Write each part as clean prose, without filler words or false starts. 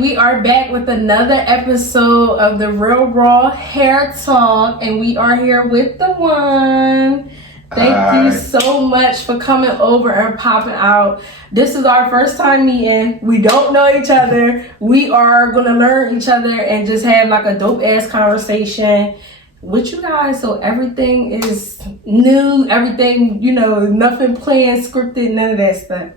we are back with another episode of the Real Raw Hair Talk, and we are here with Dawon. Thank you so much for coming over and popping out. This is our first time meeting. We don't know each other. We are gonna learn each other and just have like a dope ass conversation with you guys. So everything is new, everything, nothing planned, scripted, none of that stuff.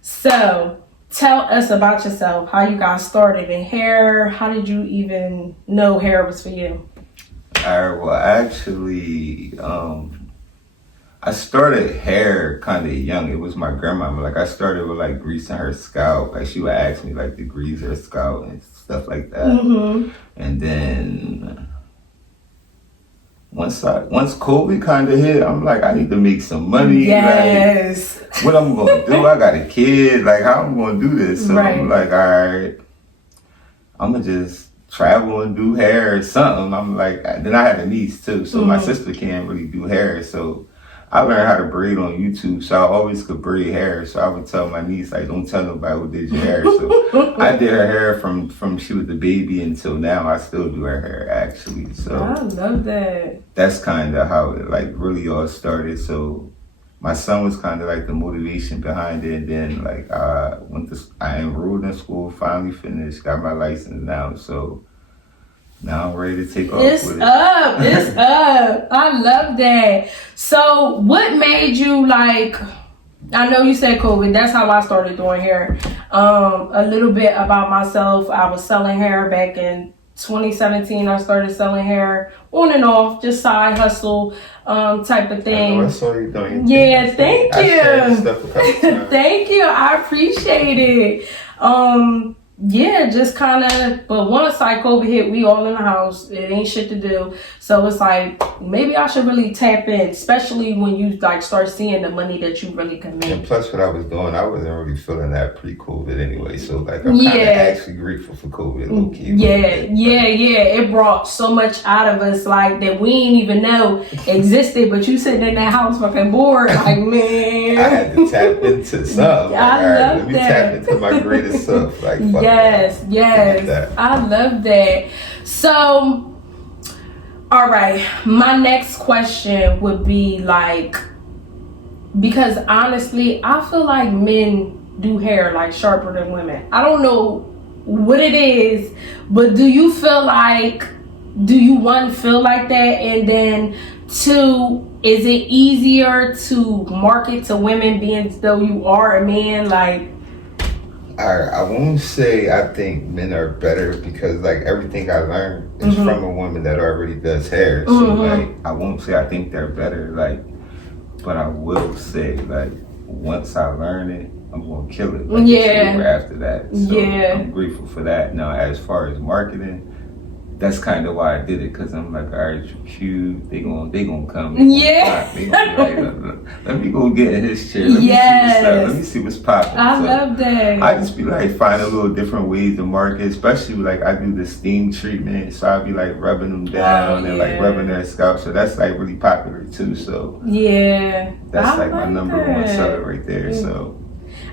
So tell us about yourself, how you got started in hair. How did you even know hair was for you? Well, actually, I started hair kind of young. It was my grandmama. Like, I started with like greasing her scalp. Like, she would ask me like to grease her scalp and stuff like that. Mm-hmm. And then once COVID kind of hit, I'm like, I need to make some money. Yes. Like, what I'm gonna do? I got a kid. Like, how I'm gonna do this? So right. I'm like, all right, I'm gonna just travel and do hair or something. I'm like, then I had a niece too, so my sister can't really do hair, so I learned how to braid on YouTube, so I always could braid hair. So I would tell my niece, like, don't tell nobody who did your hair. So I did her hair from she was a baby until now. I still do her hair, actually. So I love that. That's kind of how it like really all started. So my son was kind of like the motivation behind it. And then like I enrolled in school, finally finished, got my license now. So now I'm ready to take off with it. It's up. I love that. So what made you like, I know you said COVID, that's how I started doing hair. A little bit about myself. I was selling hair back in 2017. I started selling hair on and off, just side hustle type of thing. I saw you doing. Yeah, thank you. Thank you. I appreciate it. Yeah, just kind of, but once like COVID hit, we all in the house. It ain't shit to do. So it's like, maybe I should really tap in, especially when you like start seeing the money that you really can make. And plus what I was doing, I wasn't really feeling that pre-COVID anyway. So like, I'm kind of actually grateful for COVID, low-key. Yeah. It brought so much out of us like that we didn't even know existed, but you sitting in that house fucking bored, like, man. I had to tap into something. Like, let me tap into my greatest self. Like, yes. I love that. So, all right, my next question would be like, because honestly, I feel like men do hair like sharper than women. I don't know what it is, but do you feel like that? And then two, is it easier to market to women being as though you are a man? Like, I won't say I think men are better because like everything I learned is from a woman that already does hair. So like I won't say I think they're better, like, but I will say like once I learn it, I'm gonna kill it. Like, it's over after that. So I'm grateful for that. Now as far as marketing, that's kind of why I did it, because I'm like, all right, you cute, they gonna come. They gonna be like, let me go get in his chair. Let me see what's popping. I love that. I just be like finding little different ways to market, especially like I do the steam treatment, so I be like rubbing them down and like rubbing their scalp. So that's like really popular too. So that's like my number one seller right there. So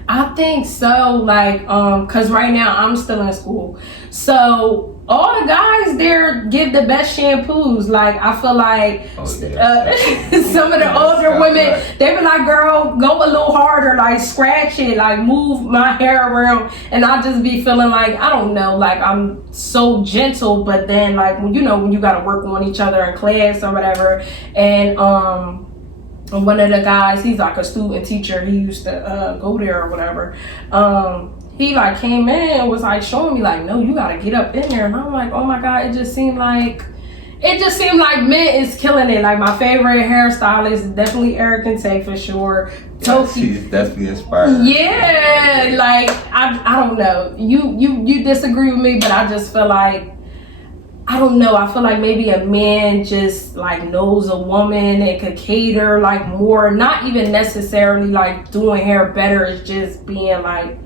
I think so, like, cause right now I'm still in school, so all the guys there give the best shampoos. Like, I feel like some of the older women, they be like, girl, go a little harder, like scratch it, like move my hair around. And I just be feeling like, I don't know, like I'm so gentle, but then like, when you gotta work on each other in class or whatever. And one of the guys, he's like a student teacher, he used to go there or whatever. He like came in and was like showing me like, no, you gotta get up in there. And I'm like, oh my God, it just seemed like men is killing it. Like, my favorite hairstylist is definitely Eric and Tay for sure. She's definitely inspired. Yeah, like I don't know. You disagree with me, but I just feel like, I don't know. I feel like maybe a man just like knows a woman and could cater like more, not even necessarily like doing hair better. It's just being like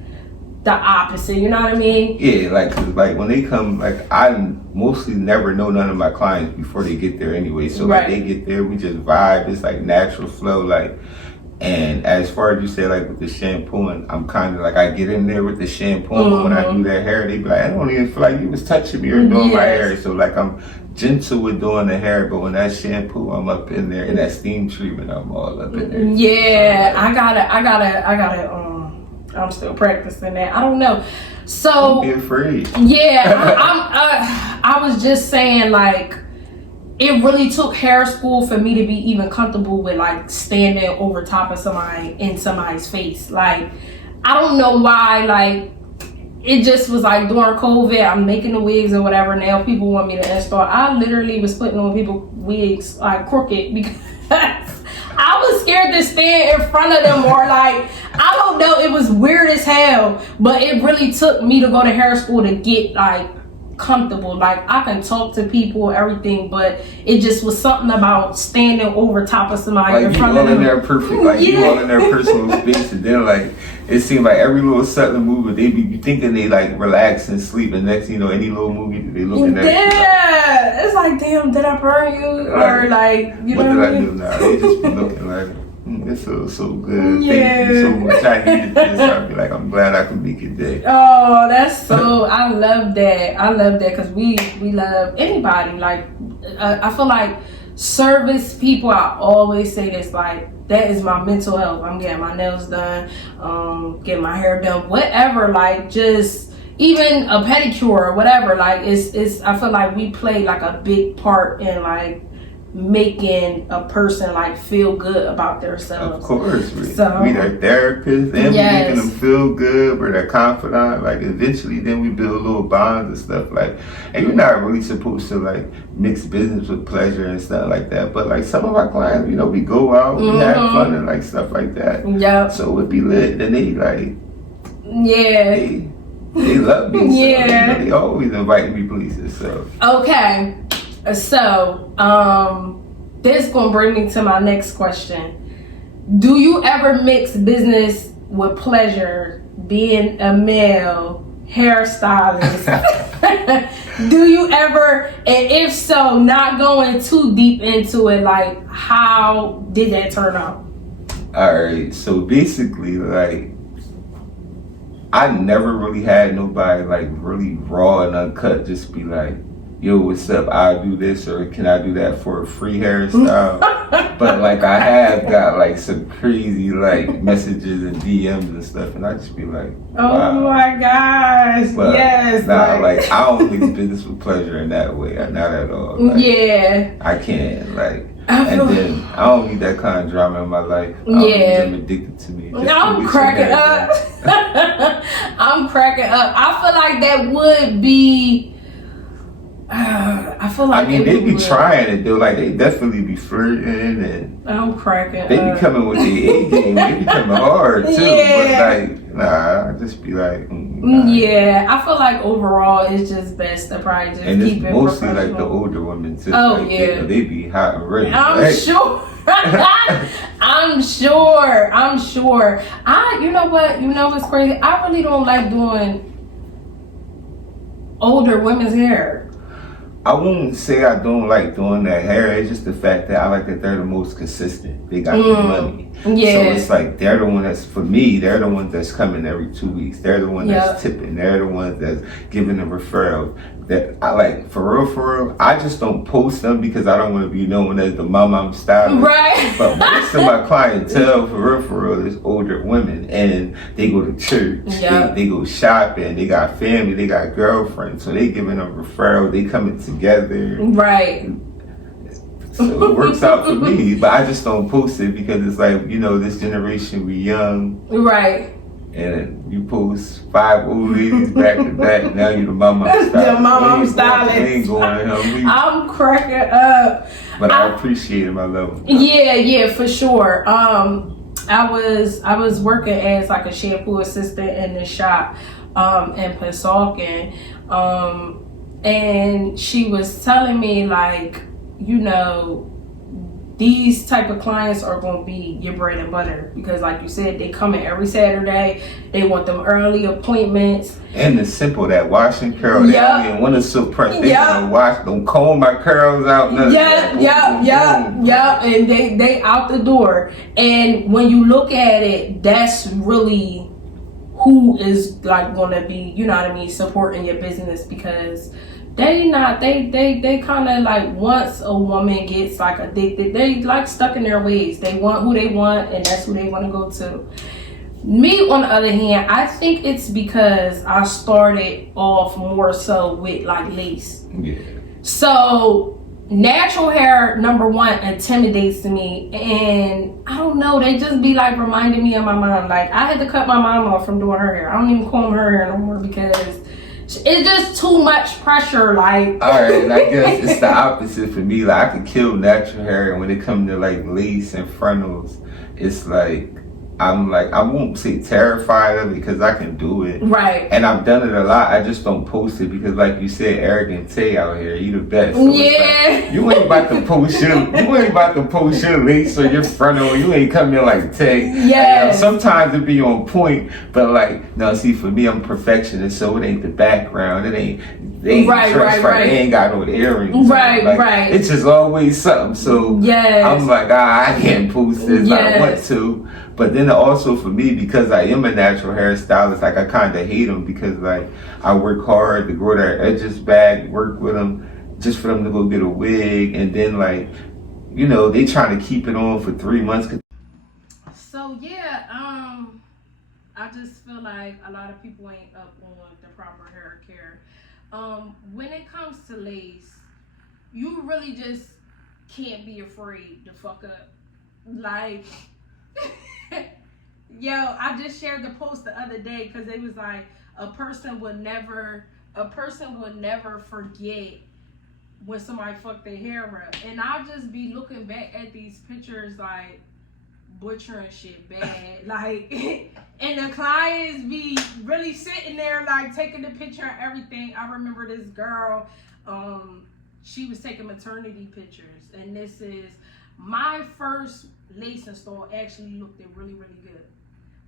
the opposite, you know what I mean? Yeah, like when they come, like I mostly never know none of my clients before they get there anyway. So like they get there, we just vibe. It's like natural flow. Like And as far as you say, like with the shampooing, I'm kind of like, I get in there with the shampooing, but when I do their hair, they be like, I don't even feel like you was touching me or doing my hair. So like I'm gentle with doing the hair, but when that shampoo, I'm up in there, and that steam treatment, I'm all up in there. Yeah, so, I'm still practicing that. I don't know. So don't be afraid. Yeah, I was just saying, like, it really took hair school for me to be even comfortable with like standing over top of somebody in somebody's face. Like, I don't know why, like, it just was like during COVID, I'm making the wigs or whatever. Now people want me to install. I literally was putting on people's wigs like crooked because I was scared to stand in front of them, or like, I don't know, it was weird as hell. But it really took me to go to hair school to get like comfortable. Like, I can talk to people, everything, but it just was something about standing over top of somebody like in front of them. Like you all in there perfect, like you all in their personal space, and then like it seemed like every little subtle movement, they be thinking they like relax and sleep, and next thing you know, any little movie they looking at. Yeah, it's like, damn, did I burn you? Or like, you know what I mean? Now they just be looking like, this feels so good. Yeah. Thank you so much. I needed this. I'd be like, I'm glad I could make it day. Oh, that's so, I love that. I love that because we love anybody. Like, I feel like service people, I always say this, like, that is my mental health. I'm getting my nails done, getting my hair done, whatever, like, just even a pedicure or whatever. Like, it's I feel like we play like a big part in like making a person like feel good about themselves. Of course, we their therapist, and we making them feel good. We're their confidant. Like, eventually, then we build little bonds and stuff. Like, and you're not really supposed to like mix business with pleasure and stuff like that. But like some of our clients, you know, we go out, we have fun and like stuff like that. Yeah. So it be lit, and they like, they love me. So, you know, they always invite me places. So okay. So, this gonna bring me to my next question. Do you ever mix business with pleasure, being a male hairstylist? Do you ever, and if so, not going too deep into it, like, how did that turn out? Alright, so basically, like, I never really had nobody, like, really raw and uncut just be like, yo, what's up? I'll do this, or can I do that for a free hairstyle? But like, I have got like some crazy like messages and DMs and stuff, and I just be like, wow. Oh my gosh, but yes. Nah, like I don't mix business with pleasure in that way. Not at all. Like, I can't. Like, and then I don't need that kind of drama in my life. I'm addicted to me. I'm cracking up. I'm cracking up. I feel like that would be. I feel like, I mean, they be trying it though. Like, they definitely be flirting, and I'm cracking. They be coming with the A game. They be coming hard too. But like, nah, I just be like, yeah. I feel like overall, it's just best to probably just and keep it professional. And it's mostly like the older women too. Oh like, yeah, they be hot and ready. I'm sure. I'm sure. You know what? You know what's crazy? I really don't like doing older women's hair. I won't say I don't like doing their hair. It's just the fact that I like that they're the most consistent. They got the money. Yeah. So it's like they're the one that's, for me, they're the ones that's coming every 2 weeks. They're the one that's tipping. They're the ones that's giving the referrals. That I like, for real, I just don't post them because I don't want to be known as the mom stylist. Right. But most of my clientele, for real, is older women, and they go to church, they go shopping, they got family, they got girlfriends, so they giving them referrals, they coming together. Right. So it works out for me, but I just don't post it because it's like, you know, this generation, we young. Right. And you post 5 old ladies back to back. Now you're the mama stylist. The mama stylist. Ain't going I'm cracking up. But I appreciate him. I love him. Yeah, for sure. I was working as like a shampoo assistant in the shop in Pensacola, and she was telling me, like, you know, these type of clients are going to be your bread and butter, because like you said, they come in every Saturday. They want them early appointments. And the simple, that washing curl, they don't even want to suppress. They don't wash, don't comb my curls out. And they out the door. And when you look at it, that's really who is like going to be, you know what I mean, supporting your business, because they kind of like, once a woman gets like addicted, they like stuck in their ways. They want who they want, and that's who they want to go to. Me, on the other hand, I think it's because I started off more so with like lace. Yeah. So natural hair, number one, intimidates me, and I don't know, they just be like reminding me of my mom. Like, I had to cut my mom off from doing her hair. I don't even comb her hair no more because it's just too much pressure. Like, all right, I guess it's the opposite for me. Like, I could kill natural hair, and when it comes to like lace and frontals, it's like, I'm like, I won't say terrified of it because I can do it. Right. And I've done it a lot. I just don't post it because, like you said, arrogant Tay out here, you the best. So yeah. Like, you ain't about to post your lace or your frontal. You ain't coming like Tay. Yeah. Like, sometimes it be on point, but like, no, see, for me, I'm a perfectionist, so it ain't the background. They ain't dressed right. They ain't got no earrings. Right. It's just always something. So I'm like, I can't post this. I want to. But then also for me, because I am a natural hairstylist, like I kind of hate them because like I work hard to grow their edges back, work with them just for them to go get a wig, and then like, you know, they trying to keep it on for 3 months. So I just feel like a lot of people ain't up on the proper hair care. When it comes to lace, you really just can't be afraid to fuck up. Like, yo, I just shared the post the other day because it was like a person would never forget when somebody fucked their hair up. And I'll just be looking back at these pictures like butchering shit bad. Like, and the clients be really sitting there like taking the picture and everything. I remember this girl, she was taking maternity pictures, and this is my first lace install. Actually looked really good,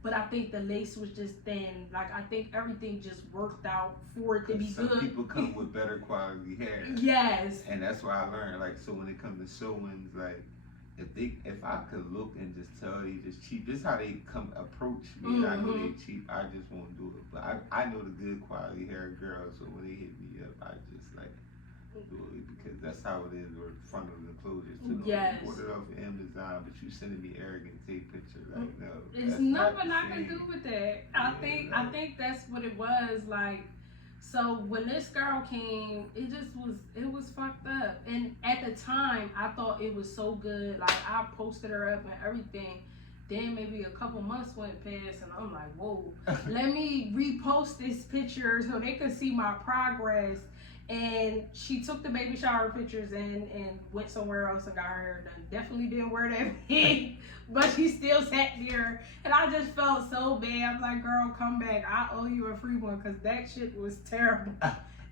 but I think the lace was just thin. Like, I think everything just worked out for it to be good. Some people come with better quality hair. Yes. And that's why I learned, like, so when it comes to showings, like, if I could look and just tell they just cheap, this is how they come approach me. And I know they cheap, I just won't do it. But I know the good quality hair girls, so when they hit me up, I just like do it because that's how it is. Or frontal enclosures too. Yes. You ordered off Amazon, but you sending me arrogant tape picture. Like, no, it's nothing I can do with that. I think that's what it was. Like, so when this girl came, it was fucked up. And at the time, I thought it was so good. Like, I posted her up and everything. Then maybe a couple months went past, and I'm like, whoa, let me repost this picture so they could see my progress. And she took the baby shower pictures and went somewhere else and got her hair done. Definitely didn't wear that wig, but she still sat there. And I just felt so bad. I'm like, girl, come back. I owe you a free one because that shit was terrible.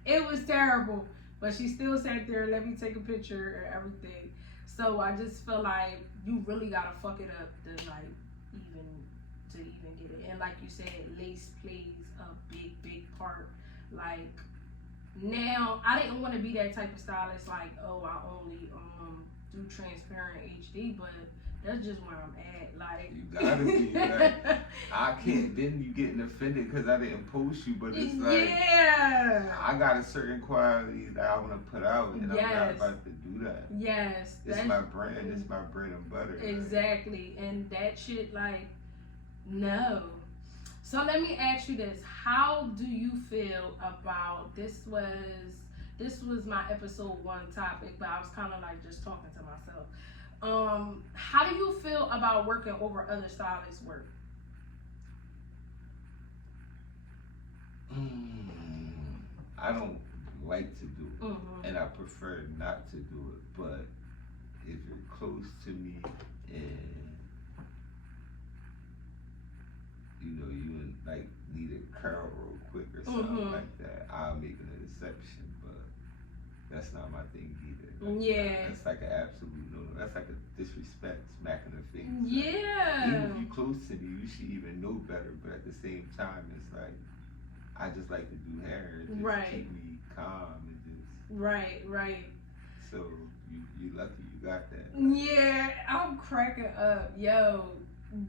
It was terrible. But she still sat there, let me take a picture and everything. So I just feel like you really got to fuck it up to even get it. And like you said, lace plays a big part. Like, now, I didn't want to be that type of stylist, like, oh, I only do transparent HD, but that's just where I'm at. Like, you gotta be like, I can't. Then you getting offended because I didn't post you, but it's like, I got a certain quality that I want to put out, and I'm not about to do that. Yes, it's my brand. It's my bread and butter. Exactly, and that shit, like, no. So let me ask you this: how do you feel about this? Was my episode 1 topic, but I was kind of like just talking to myself. How do you feel about working over other stylists' work? I don't like to do it, and I prefer not to do it. But if you're close to me and you know, you like need a curl real quick or something like that, I'll make an exception. But That's not my thing either. Yeah. That's like an absolute no. That's like a disrespect, smacking the face. Yeah. Like, even if you close to me, you should even know better. But at the same time, it's like I just like to do hair. It just keep me calm and just. Right. So you lucky you got that. Yeah, I'm cracking up, yo.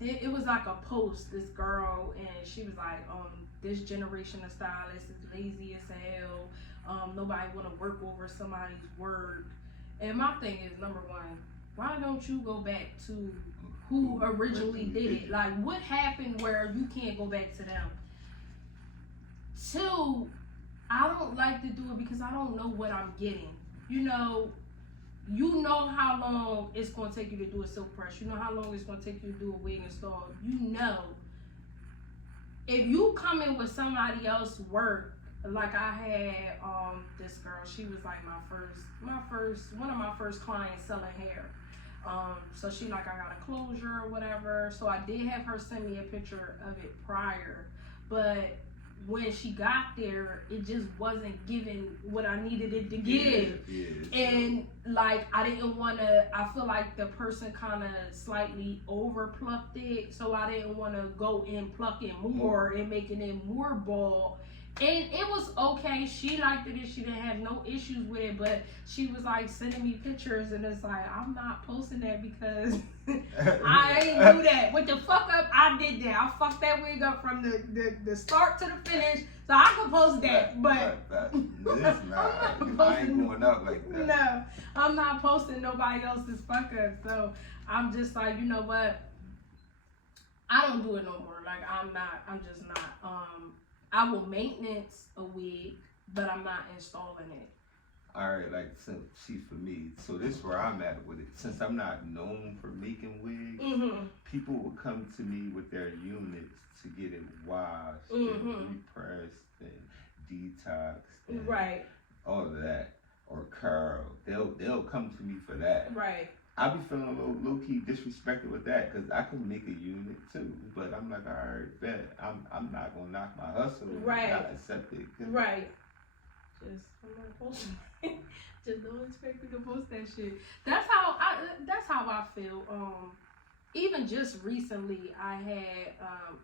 It was like a post. This girl and she was like, this generation of stylists is lazy as hell. Nobody want to work over somebody's work. And my thing is, number one, why don't you go back to who originally did it? Like, what happened where you can't go back to them? Two, I don't like to do it because I don't know what I'm getting. You know how long it's going to take you to do a silk press. You know how long it's going to take you to do a wig install. You know. If you come in with somebody else's work, like I had this girl, she was like one of my first clients selling hair. So she like, I got a closure or whatever. So I did have her send me a picture of it prior, but when she got there, it just wasn't giving what I needed it to give. And like, I feel like the person kind of slightly over plucked it. So I didn't want to go and pluck it more and making it more bald. And it was okay. She liked it and she didn't have no issues with it. But she was like sending me pictures and it's like, I'm not posting that because I ain't do that. With the fuck up, I did that. I fucked that wig up from the start to the finish. So I could post that. But I ain't going up like that. No, I'm not posting nobody else's fuck up. So I'm just like, you know what? I don't do it no more. Like, I'm just not. I will maintenance a wig, but I'm not installing it. All right, like, so see, for me, so this is where I'm at with it. Since I'm not known for making wigs, people will come to me with their units to get it washed and repressed and detoxed and all of that, or curled. They'll come to me for that. Right. I be feeling a little low-key disrespected with that because I can make a unit too, but I'm like, all right, bet. I'm not gonna knock my hustle. Right. Not accept it. Right. I'm not posting. Just don't expect me to post that shit. That's how I feel. Even just recently, I had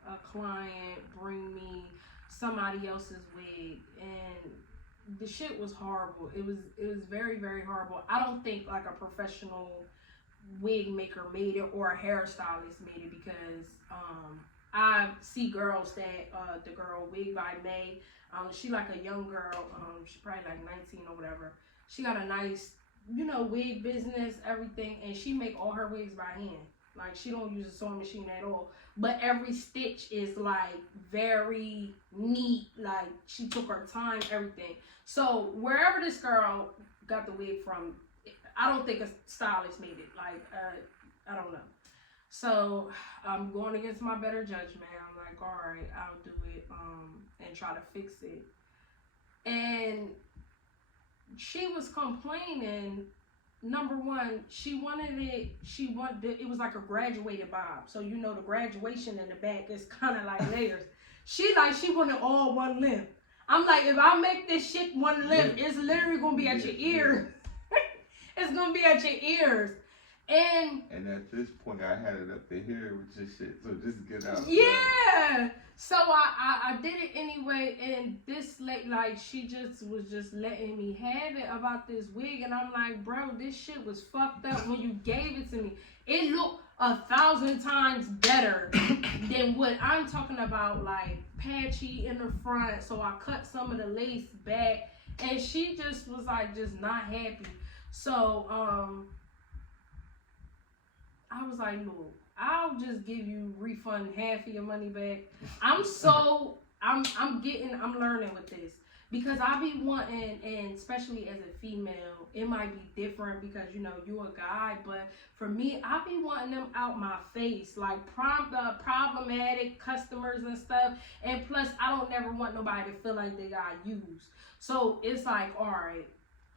a client bring me somebody else's wig, and the shit was horrible. It was very, very horrible. I don't think like a professional wig maker made it or a hairstylist made it because I see girls that the girl Wig by May, she like a young girl, she's probably like 19 or whatever. She got a nice, wig business, everything, and she make all her wigs by hand. Like, she don't use a sewing machine at all. But every stitch is like very neat. Like, she took her time, everything. So wherever this girl got the wig from, I don't think a stylist made it. Like, I don't know. So I'm going against my better judgment. I'm like, all right, I'll do it and try to fix it. And she was complaining. Number one, it was like a graduated bob. So the graduation in the back is kind of like layers. She wanted all one length. I'm like, if I make this shit one length, it's literally gonna be at your ears. It's gonna be at your ears. And at this point, I had it up to here with your shit, so just get out. Yeah. So I did it anyway, and this she was just letting me have it about this wig, and I'm like, bro, this shit was fucked up when you gave it to me. It looked 1,000 times better than what I'm talking about, like patchy in the front. So I cut some of the lace back, and she just was like, just not happy. So I was like, look, I'll just give you refund half of your money back. I'm learning with this because I be wanting, and especially as a female, it might be different because you're a guy, but for me, I be wanting them out my face, like problematic customers and stuff. And plus, I don't never want nobody to feel like they got used. So it's like, all right.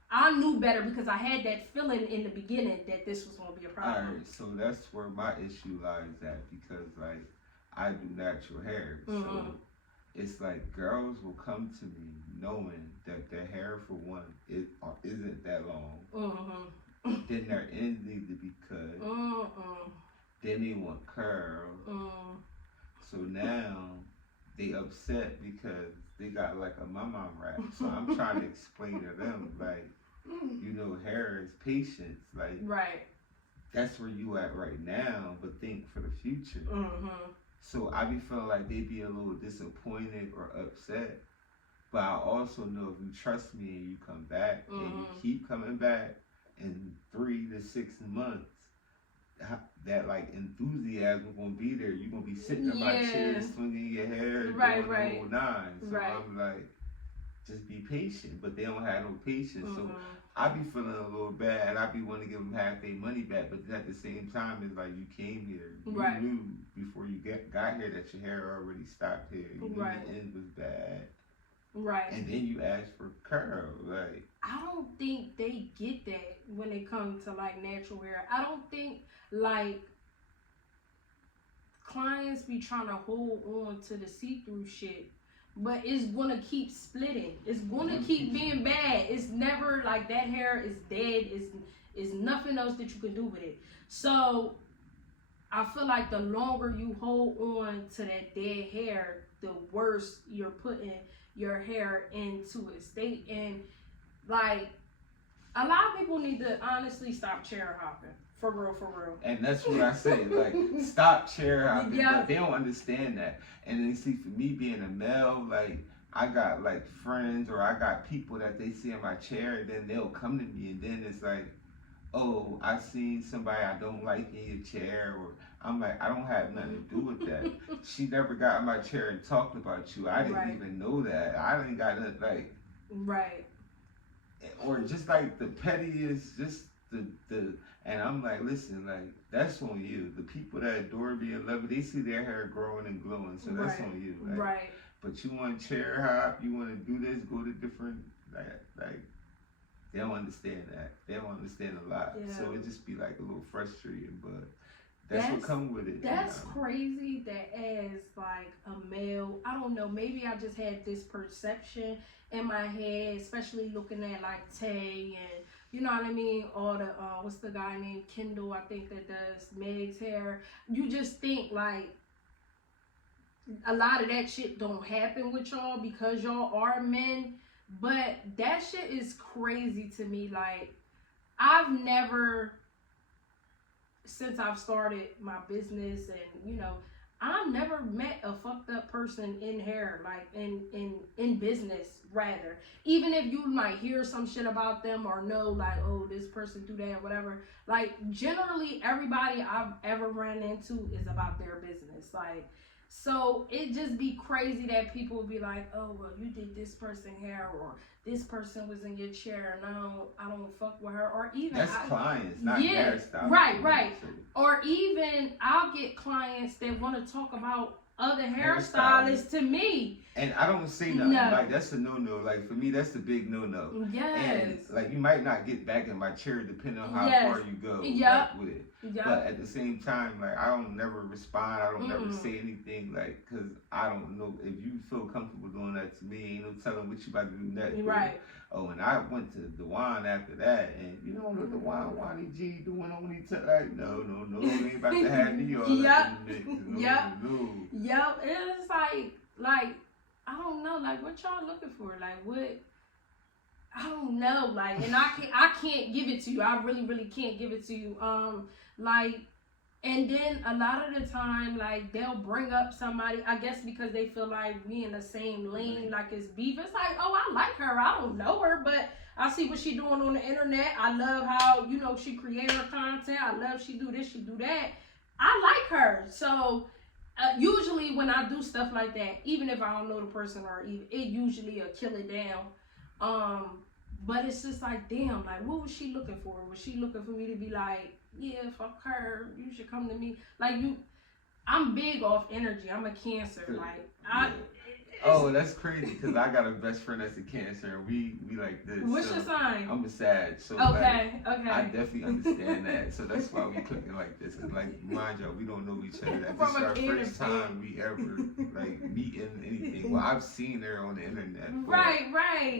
I knew better because I had that feeling in the beginning that this was going to be a problem. All right, so that's where my issue lies at because, like, I do natural hair. So it's like girls will come to me knowing that their hair, for one, isn't that long. Then their ends need to be cut. Then they want curls. So now they upset because they got like a mama wrap. So I'm trying to explain to them, like, you know, hair is patience. Like, that's where you at right now, but think for the future. So I be feeling like they be a little disappointed or upset. But I also know if you trust me and you come back and you keep coming back in 3 to 6 months, that like enthusiasm gonna be there. You're gonna be sitting in my chair, swinging your hair, doing the whole nine. So I'm like, just be patient. But they don't have no patience. So I be feeling a little bad. I be wanting to give them half their money back. But then at the same time, it's like you came here. You knew before you got here that your hair already stopped here. You knew the end was bad. And then you ask for curl. Like, I don't think they get that when it comes to like natural hair. I don't think like clients be trying to hold on to the see-through shit, but it's gonna keep splitting. It's gonna keep being bad. It's never like that hair is dead. Is nothing else that you can do with it. So I feel like the longer you hold on to that dead hair, the worse you're putting your hair into a state. And like, a lot of people need to honestly stop chair hopping. For real. And that's what I say. Like, stop chair hopping. But they don't understand that. And then see, for me being a male, like, I got like friends or I got people that they see in my chair, and then they'll come to me, and then it's like, oh, I seen somebody I don't like in your chair, or I'm like, I don't have nothing to do with that. She never got in my chair and talked about you. I didn't even know that. I didn't got nothing, like, or just like the pettiest, just the and I'm like, listen, like, that's on you. The people that adore me and love me, they see their hair growing and glowing, so that's on you. Like, but you want chair hop, you want to do this, go to different, like they don't understand that. They don't understand a lot. So it just be like a little frustrating, but that's what comes with it. That's crazy that as like a male, I don't know, maybe I just had this perception in my head, especially looking at like Tay and, you know what I mean, all the, what's the guy named Kendall, I think, that does Meg's hair. You just think like a lot of that shit don't happen with y'all because y'all are men. But that shit is crazy to me. Like, I've never, since I've started my business and, you know, I've never met a fucked up person in hair, like in business, rather. Even if you might hear some shit about them or know, like, oh, this person do that, whatever. Like, generally, everybody I've ever ran into is about their business. Like, so it just be crazy that people would be like, oh, well, you did this person hair, or this person was in your chair, and I don't fuck with her, or even that's clients, not hairstylists. Right. Or even I'll get clients that want to talk about other hairstylists to me. And I don't say nothing. Like, that's a no-no. Like, for me, that's the big no-no. And, like, you might not get back in my chair depending on how far you go like, with it. But at the same time, like, I don't never respond. I don't never say anything, like, because I don't know. If you feel comfortable doing that to me, ain't no telling what you about to do next. Right. Oh, and I went to Dawon after that, and you know, the Dawon G doing only like, no, we ain't about to have me all up in the mix. Yep. It's like, I don't know, like, what y'all looking for? Like, what? I don't know, like, and I can't give it to you. I really can't give it to you. Like, and then a lot of the time, like, they'll bring up somebody, I guess because they feel like we in the same lane, like it's beef. It's like, oh, I like her. I don't know her, but I see what she doing on the internet. I love how, you know, she create her content. I love she do this, she do that. I like her. So usually when I do stuff like that, even if I don't know the person, or even, it usually will kill it down. But it's just like, damn, like, what was she looking for? Was she looking for me to be like, yeah, fuck her, you should come to me? Like, I'm big off energy. I'm a Cancer. Like, Oh, that's crazy because I got a best friend that's a Cancer and we like this. What's your sign? I'm a Sag. So okay. I definitely understand that. So that's why we clicking like this. Cause like mind you, we don't know each other. This is our first time we ever like meeting anything. Well, I've seen her on the internet. Right.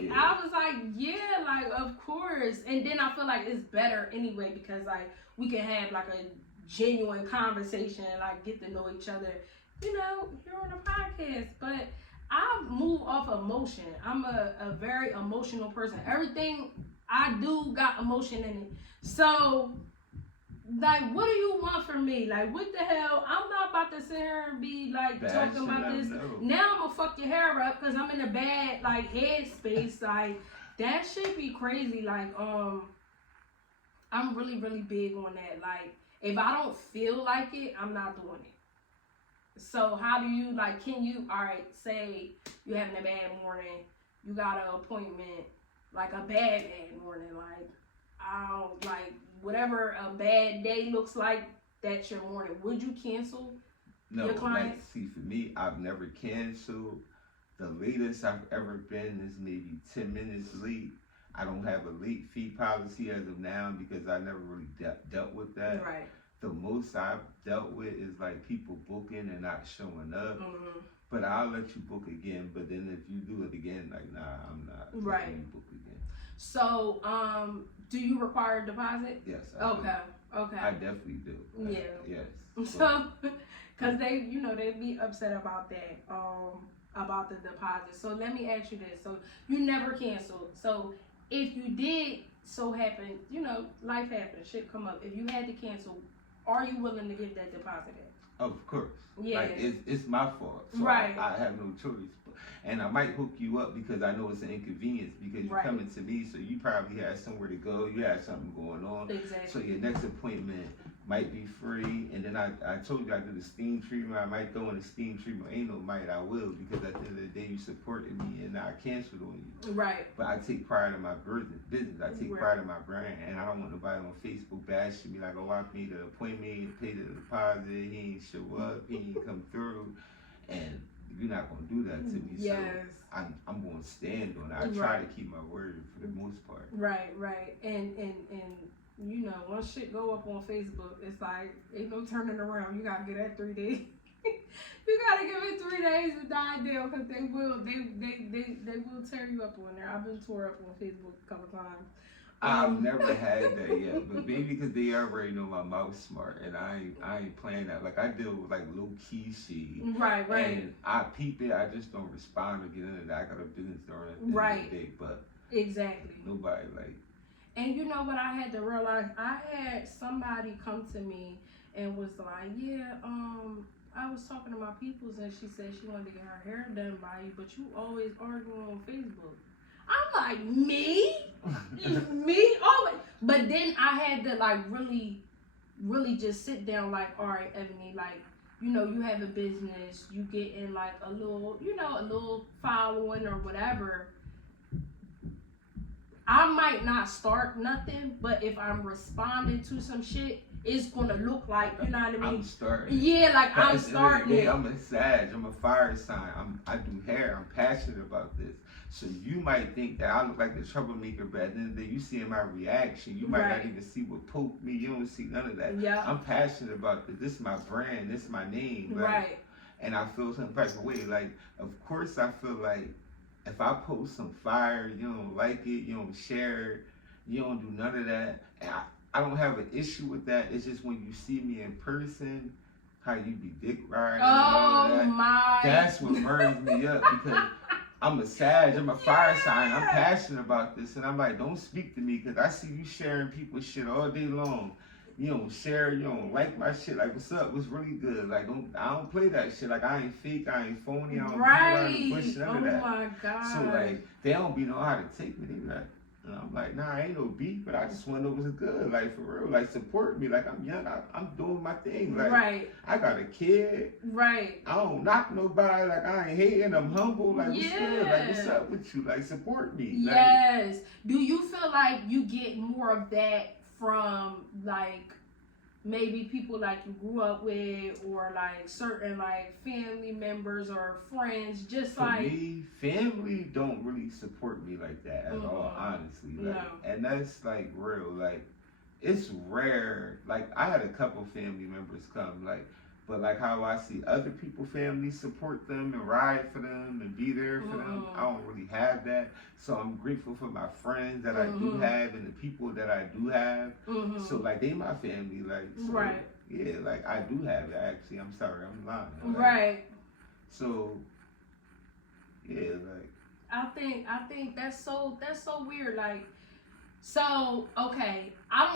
Yeah. I was like, yeah, like of course. And then I feel like it's better anyway because like we can have like a genuine conversation, like get to know each other. You know, you're on a podcast, but I move off emotion. I'm a very emotional person. Everything I do got emotion in it. So, like, what do you want from me? Like, what the hell? I'm not about to sit here and be like talking about this. Now I'm gonna fuck your hair up because I'm in a bad like headspace. Like, that should be crazy. Like, I'm really big on that. Like, if I don't feel like it, I'm not doing it. So how do you, like, can you, all right, say you're having a bad morning, you got an appointment, like a bad morning, like, I don't, like, whatever a bad day looks like, that's your morning. Would you cancel your client? Like, see, for me, I've never canceled. The latest I've ever been is maybe 10 minutes late. I don't have a late fee policy as of now because I never really dealt with that. Right. The most I've dealt with is like people booking and not showing up. Mm-hmm. But I'll let you book again. But then if you do it again, like, nah, I'm not letting you book again. So, do you require a deposit? Yes. Okay. I definitely do. Yeah. Yes. So, because they, you know, they be upset about that, about the deposit. So let me ask you this. So you never canceled. So if you did so happen, you know, life happens, shit come up. If you had to cancel, are you willing to give that deposit back? Of course. Yeah. Like, it's my fault. So right. I have no choice. And I might hook you up because I know it's an inconvenience because you're coming to me, so you probably have somewhere to go. You have something going on. Exactly. So your next appointment might be free. And then I told you I do the steam treatment. I might go in the steam treatment. Ain't no might, I will, because at the end of the day, you supported me and I canceled on you. Right. But I take pride in my business. I take pride in my brand. And I don't want nobody on Facebook bashing me like, oh, I paid the appointment, paid the deposit, he ain't show up, he ain't come through. And you're not going to do that to me. Yes. So I'm going to stand on it. I try to keep my word for the most part. Right. And you know, once shit go up on Facebook, it's like, ain't no turning around. You got to get that 3 days. You got to give it 3 days to die down because they will tear you up on there. I've been tore up on Facebook a couple times. I've never had that yet, but maybe because they already know my mouth's smart, and I ain't playing that. Like, I deal with like low key shit. Right. And I peep it, I just don't respond or get into that. I got a business during at the end of the day, but exactly. Nobody like. And you know what I had to realize? I had somebody come to me and was like, yeah, I was talking to my peoples and she said she wanted to get her hair done by you, but you always arguing on Facebook. I'm like, me? Me? Always. But then I had to like really just sit down like, all right, Evonni, like, you know, you have a business, you get in like a little following or whatever. I might not start nothing, but if I'm responding to some shit, it's gonna look like, you know what I mean? I'm starting. Yeah, like I'm starting it. I'm a Sag, I'm a fire sign. I do hair, I'm passionate about this. So you might think that I look like the troublemaker, but at the end of the day, you see in my reaction, you might not even see what poked me. You don't see none of that. Yeah. I'm passionate about this. This is my brand. This is my name. Like, right. And I feel some type of way. Like, of course, I feel like if I post some fire, you don't like it, you don't share it, you don't do none of that. And I don't have an issue with that. It's just when you see me in person, how you be dick riding and all of that. My. That's what burns me up because I'm a Sag, I'm a fire sign, I'm passionate about this. And I'm like, don't speak to me because I see you sharing people's shit all day long. You don't share, you don't like my shit. Like, what's up? What's really good? Like, I don't play that shit. Like, I ain't fake, I ain't phony, I don't do push none of that. Oh my God. So, like, they don't be know how to take me. They be like, and I'm like, nah, I ain't no beef, but I just want to know what's good. Like, for real. Like, support me. Like, I'm young. I'm doing my thing. Like, right. I got a kid. Right. I don't knock nobody. Like, I ain't hating. I'm humble. Like, what's good? Like, what's up with you? Like, support me. Yes. Like, do you feel like you get more of that from, like, maybe people like you grew up with, or like certain like family members or friends, just For like me, family don't really support me like that at all, honestly. Like, no. And that's like real. Like, it's rare. Like, I had a couple family members come, like, but like how I see other people, family support them and ride for them and be there for them. I don't really have that. So I'm grateful for my friends that I do have and the people that I do have. So like they my family, like so, right. Yeah, like I do have it actually. I'm sorry, I'm lying. Like, right. So yeah, like I think that's so weird. Like, so okay, I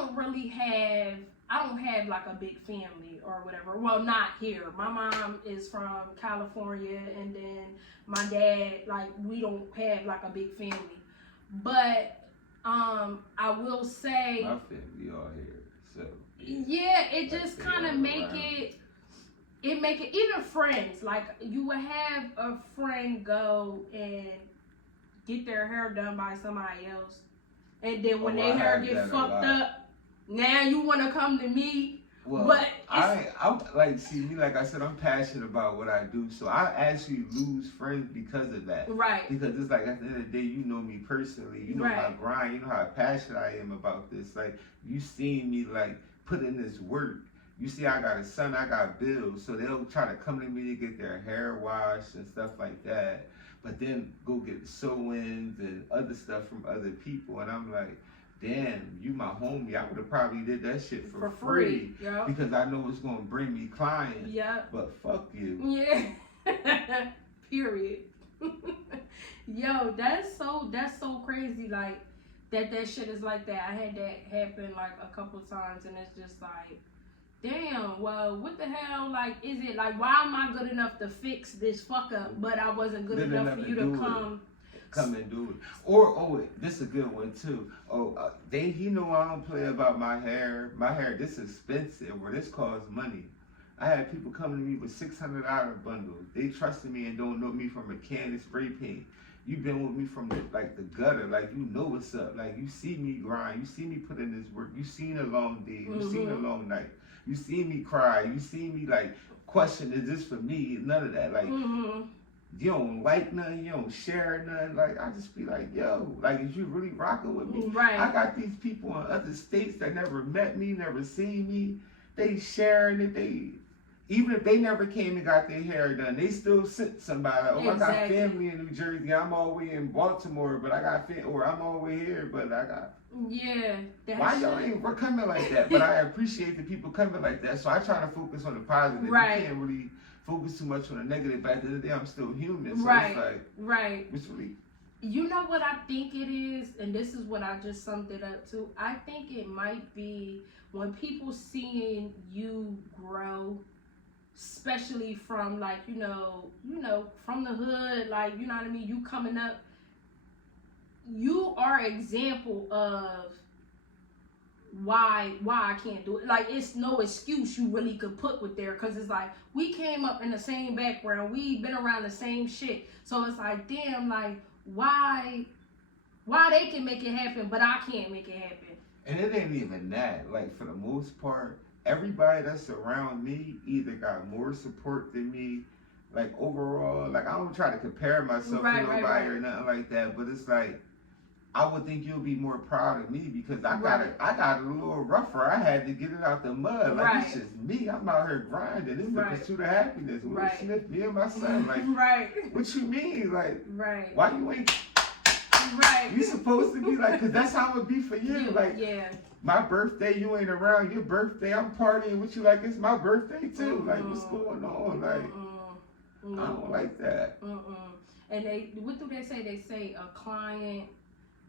don't have like a big family or whatever. Well, not here. My mom is from California, and then my dad, like, we don't have like a big family. But I will say my family all here. So yeah, it just kind of make it even friends. Like, you would have a friend go and get their hair done by somebody else, and then when their hair get fucked up, now you want to come to me. Well, but I'm like, see me, like I said, I'm passionate about what I do, so I actually lose friends because of that. Right. Because it's like at the end of the day, you know me personally, you know my grind, you know how passionate I am about this. Like, you seen me like put in this work. You see, I got a son, I got bills, so they'll try to come to me to get their hair washed and stuff like that, but then go get sew-ins and other stuff from other people, and I'm like, damn, you my homie, I would have probably did that shit for free. Yep. Because I know it's going to bring me clients. Yeah. But fuck you. Yeah. Period. Yo, that's so crazy, like, that shit is like that. I had that happen like a couple times, and it's just like, damn, well, what the hell, like, is it, like, why am I good enough to fix this fuck up, but I wasn't good enough for you to come and do it. Or, this is a good one too. He know I don't play about my hair. My hair, this is expensive, or this costs money. I had people coming to me with $600 bundles. They trusted me and don't know me from a can of spray paint. You've been with me from the gutter, like, you know what's up. Like, you see me grind, you see me put in this work, you seen a long day, you seen a long night, you see me cry, you see me like question, is this for me? None of that. Like, you don't like nothing, you don't share nothing. Like, I just be like, yo, like, is you really rocking with me? Right. I got these people in other states that never met me, never seen me. They sharing it. Even if they never came and got their hair done, they still sent somebody. Oh, exactly. I got family in New Jersey. I'm all the way in Baltimore, but I got or I'm all the way here, but I got. Yeah. Why y'all ain't coming like that? But I appreciate the people coming like that. So I try to focus on the positive. Right. You can't really focus too much on the negative. But at the end of the day, I'm still human. So right. It's like, right. It's really. You know what I think it is, and this is what I just summed it up to. I think it might be when people seeing you grow, especially from, like, you know, from the hood, like, you know what I mean, you coming up, you are an example of why I can't do it. Like, it's no excuse you really could put with there, because it's like, we came up in the same background, we been around the same shit, so it's like, damn, like, why they can make it happen, but I can't make it happen. And it ain't even that. Like, for the most part, everybody that's around me either got more support than me. Like, overall, like, I don't try to compare myself to nobody or nothing like that, but it's like, I would think you'll be more proud of me because I got it a little rougher. I had to get it out the mud. Like, it's just me. I'm out here grinding. It's the pursuit of happiness. Will Smith, me and my son. Like, what you mean? Like, why you ain't? You supposed to be like, because that's how it would be for you. Like, my birthday, you ain't around. Your birthday, I'm partying with you like it's my birthday too. Like, what's going on? Like, I don't like that. And what do they say? They say a client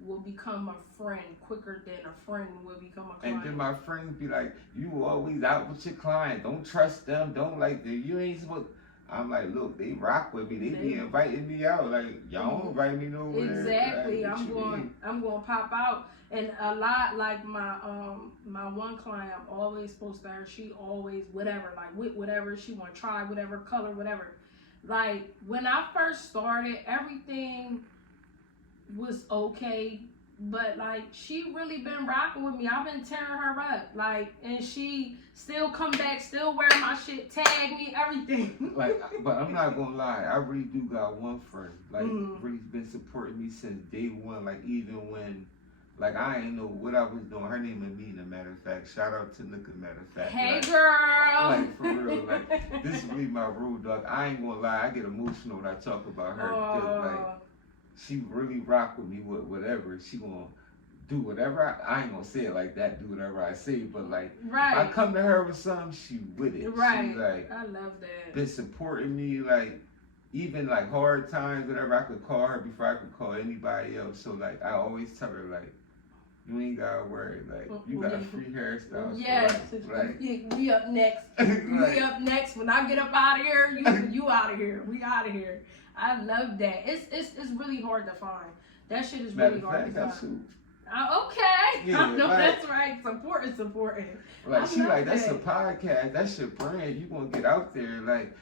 will become a friend quicker than a friend will become a client. And then my friends be like, you always out with your client. Don't trust them. Don't like them. You ain't supposed. I'm like, look, they rock with me. They be inviting me out. Like, y'all don't invite me nowhere. Exactly. Like, I'm going to pop out. And a lot, like my one client, I'm always supposed to her. She always whatever, like with whatever she want to try, whatever color, whatever. Like, when I first started, everything was okay But like she really been rocking with me. I've been tearing her up, like, and she still come back, still wear my shit, tag me, everything. Like, but I'm not gonna lie, I really do got one friend, like, really been supporting me since day one. Like, even when, like, I ain't know what I was doing. Her name is Mina, matter of fact. Shout out to Nika, matter of fact. Hey, like, girl. Like, for real, like, this is really my road dog. I ain't gonna lie, I get emotional when I talk about her. Because, like, she really rock with me with whatever. She gonna do whatever. I ain't gonna say it like that, do whatever I say, but like, if I come to her with something, she with it. Right. She, like, I love that. Been supporting me, like, even like hard times, whatever. I could call her before I could call anybody else. So like, I always tell her, like, you ain't gotta worry, like, you got a free hairstyle. Yes, like, we up next. We up next. When I get up out of here, you out of here. We out of here. I love that. It's really hard to find. That shit is really hard to find. Okay. Yeah, I know like, that's right. Support is important. Like, she like, that's a podcast. That's your brand. You gonna get out there. Like,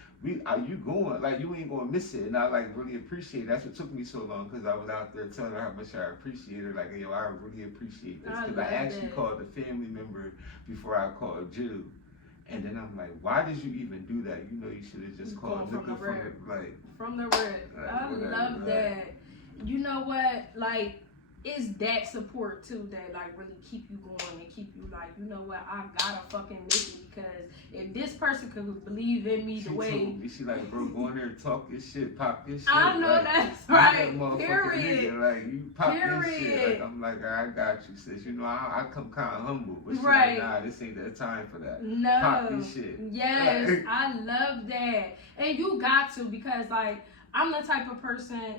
are you going? Like, you ain't gonna miss it. And I like really appreciate it. That's what took me so long, because I was out there telling her how much I appreciate her. Like, yo, I really appreciate this, because I actually called a family member before I called you. And then I'm like, why did you even do that? You know, you should have just called from the rip. I love that. You know what? Like, it's that support too that like really keep you going and keep you like, you know what, I gotta fucking make it, because if this person could believe in me the way told me, she like, bro, go in there and talk your shit, pop your shit. I know, like, that's right. Period. Nigga, like, you pop your shit. Like, I'm like, I got you, sis. You know, I come kind of humble, but she like, nah, this ain't the time for that. No. Pop your shit. Yes, I love that. And you got to, because like, I'm the type of person,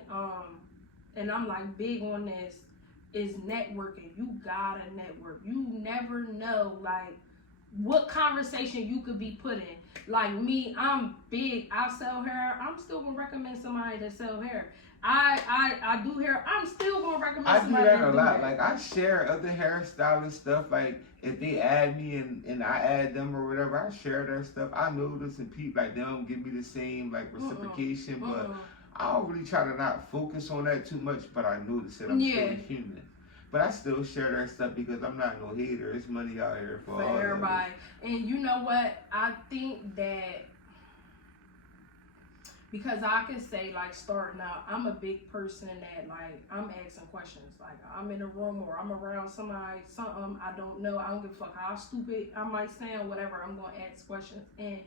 and I'm like big on this, is networking. You gotta network. You never know like what conversation you could be put in. Like me, I'm big. I sell hair. I'm still gonna recommend somebody that sell hair. I do hair. I'm still gonna recommend somebody that do hair. I do that a lot. Like, I share other hairstylist stuff. Like, if they add me and I add them or whatever, I share their stuff. I notice and people like, they don't give me the same like reciprocation, but I don't really try to not focus on that too much, but I notice that I'm still human. But I still share that stuff because I'm not no hater. It's money out here for all everybody. And you know what? I think that because I can say, like, starting out, I'm a big person that, like, I'm asking questions. Like, I'm in a room or I'm around somebody, something I don't know. I don't give a fuck how stupid I might sound, whatever. I'm going to ask questions. And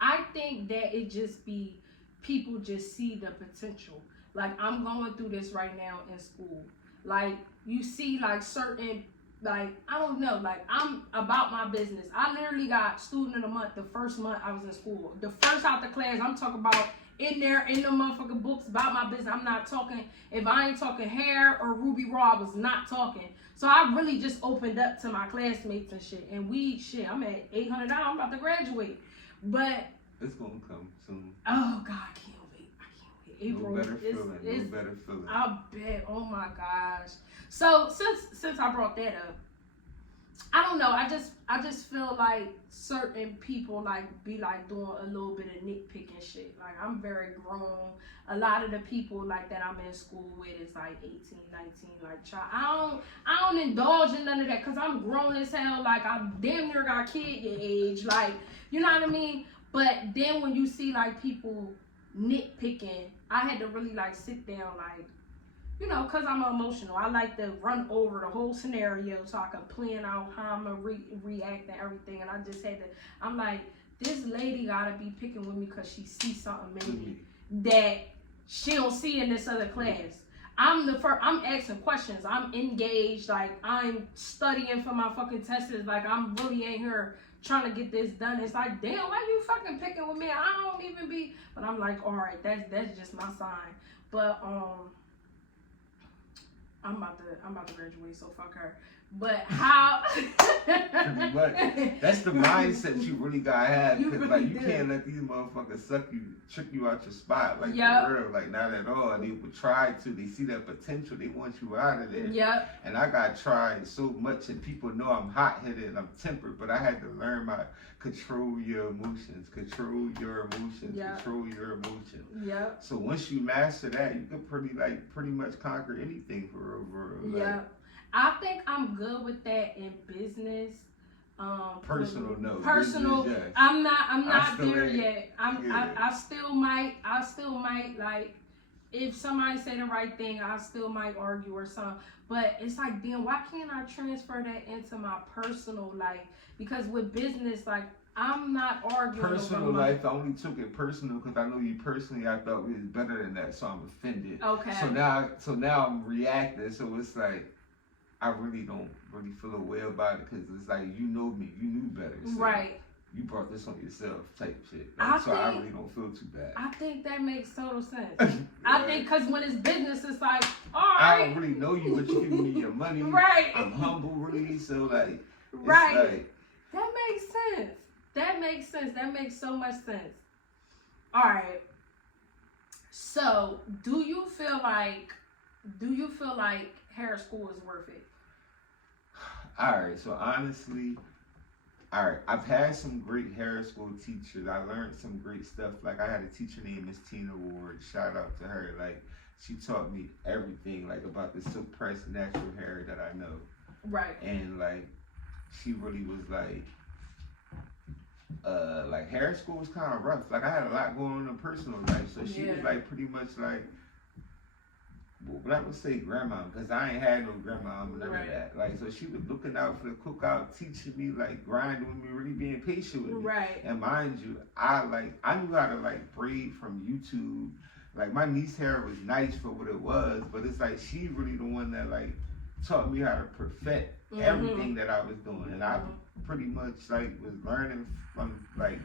I think that it just be people just see the potential. Like, I'm going through this right now in school. Like, you see, like, certain, like, I don't know, like, I'm about my business. I literally got student of the month the first month I was in school. The first out the class, I'm talking about in there, in the motherfucking books about my business. I'm not talking, if I ain't talking hair or Ruby Raw, I was not talking. So I really just opened up to my classmates and shit. And I'm at $800. I'm about to graduate. But it's gonna come soon. Oh, God, I can't wait. April, no better feeling. I bet. Oh my gosh. So since I brought that up, I don't know. I just feel like certain people like be like doing a little bit of nitpicking shit. Like, I'm very grown. A lot of the people like that I'm in school with is like 18, 19, like child. I don't indulge in none of that because I'm grown as hell. Like, I damn near got kid your age. Like, you know what I mean? But then when you see like people nitpicking, I had to really like sit down, like, you know, because I'm emotional. I like to run over the whole scenario so I can plan out how I'm going to react and everything. And I just had to, I'm like, this lady got to be picking with me because she sees something in me that she don't see in this other class. I'm asking questions. I'm engaged. Like, I'm studying for my fucking tests. Like, I'm really in here trying to get this done. It's like, damn, why you fucking picking with me? I don't even be. But I'm like, all right, that's just my sign. But I'm about to graduate, so fuck her. But how? But that's the mindset you really gotta have, because like you can't let these motherfuckers trick you out your spot, like for real, like not at all. They would try to. They see that potential. They want you out of there. Yep. And I got tried so much, and people know I'm hot headed and I'm tempered, but I had to learn my control your emotions. Control your emotions. Yep. So once you master that, you can pretty much conquer anything for real. Yeah. I think I'm good with that in business. Personal, no. Personal, Business, yes. I'm not there yet. Yeah. I still might like, if somebody say the right thing, I still might argue or something. But it's like, then why can't I transfer that into my personal life? Because with business, like, I'm not arguing. Personal life, I only took it personal because I know you personally. I thought we was better than that, so I'm offended. Okay. So now I'm reacting. So it's like I really don't really feel a way about it because it's like, you know me, you knew better. So right. You brought this on yourself, type shit. I really don't feel too bad. I think that makes total sense. I think because when it's business, it's like, all right. I don't really know you, but you giving me your money. Right. I'm humble, really. So like, right. Like, that makes sense. That makes sense. That makes so much sense. All right. So, do you feel like hair school is worth it? All right. So honestly, all right, I've had some great hair school teachers. I learned some great stuff. Like, I had a teacher named Miss Tina Ward. Shout out to her. Like, she taught me everything, like, about the silk pressed natural hair that I know. Right. And like, she really was like hair school was kind of rough. Like, I had a lot going on in personal life, so she was like pretty much like, well, I would say grandma, because I ain't had no grandma and none of that. Like, so she was looking out for the cookout, teaching me, like, grinding with me, really being patient with me. Right. And mind you, I knew how to like braid from YouTube. Like, my niece hair was nice for what it was, but it's like she really the one that like taught me how to perfect everything that I was doing, and I pretty much like was learning from like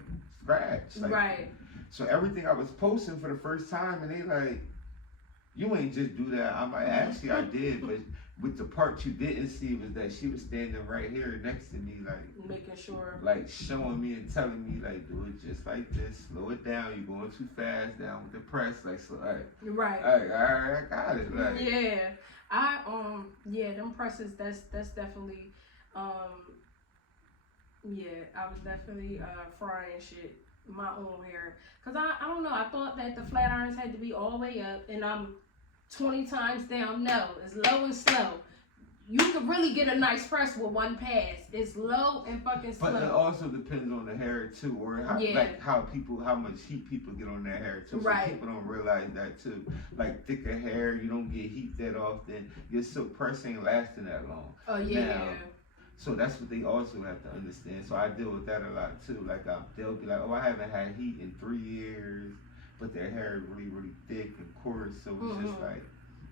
scratch. Like, right. So everything I was posting for the first time, and they like, you ain't just do that. I'm like, actually I did, but with the part you didn't see was that she was standing right here next to me, like making sure, like showing me and telling me, like, do it just like this, slow it down, you're going too fast, down with the press, like, so, right. I got it. Like, them presses, that's definitely, I was definitely frying shit, my own hair, because I don't know, I thought that the flat irons had to be all the way up, and I'm 20 times down. No, it's low and slow. You could really get a nice press with one pass. It's low and fucking slow. But it also depends on the hair too, or how much heat people get on their hair too. Right. So people don't realize that too. Like, thicker hair, you don't get heat that often. Your silk press ain't lasting that long. Oh yeah. So that's what they also have to understand. So I deal with that a lot too. Like, they'll be like, oh, I haven't had heat in 3 years, but their hair is really, really thick and coarse. So it's just like,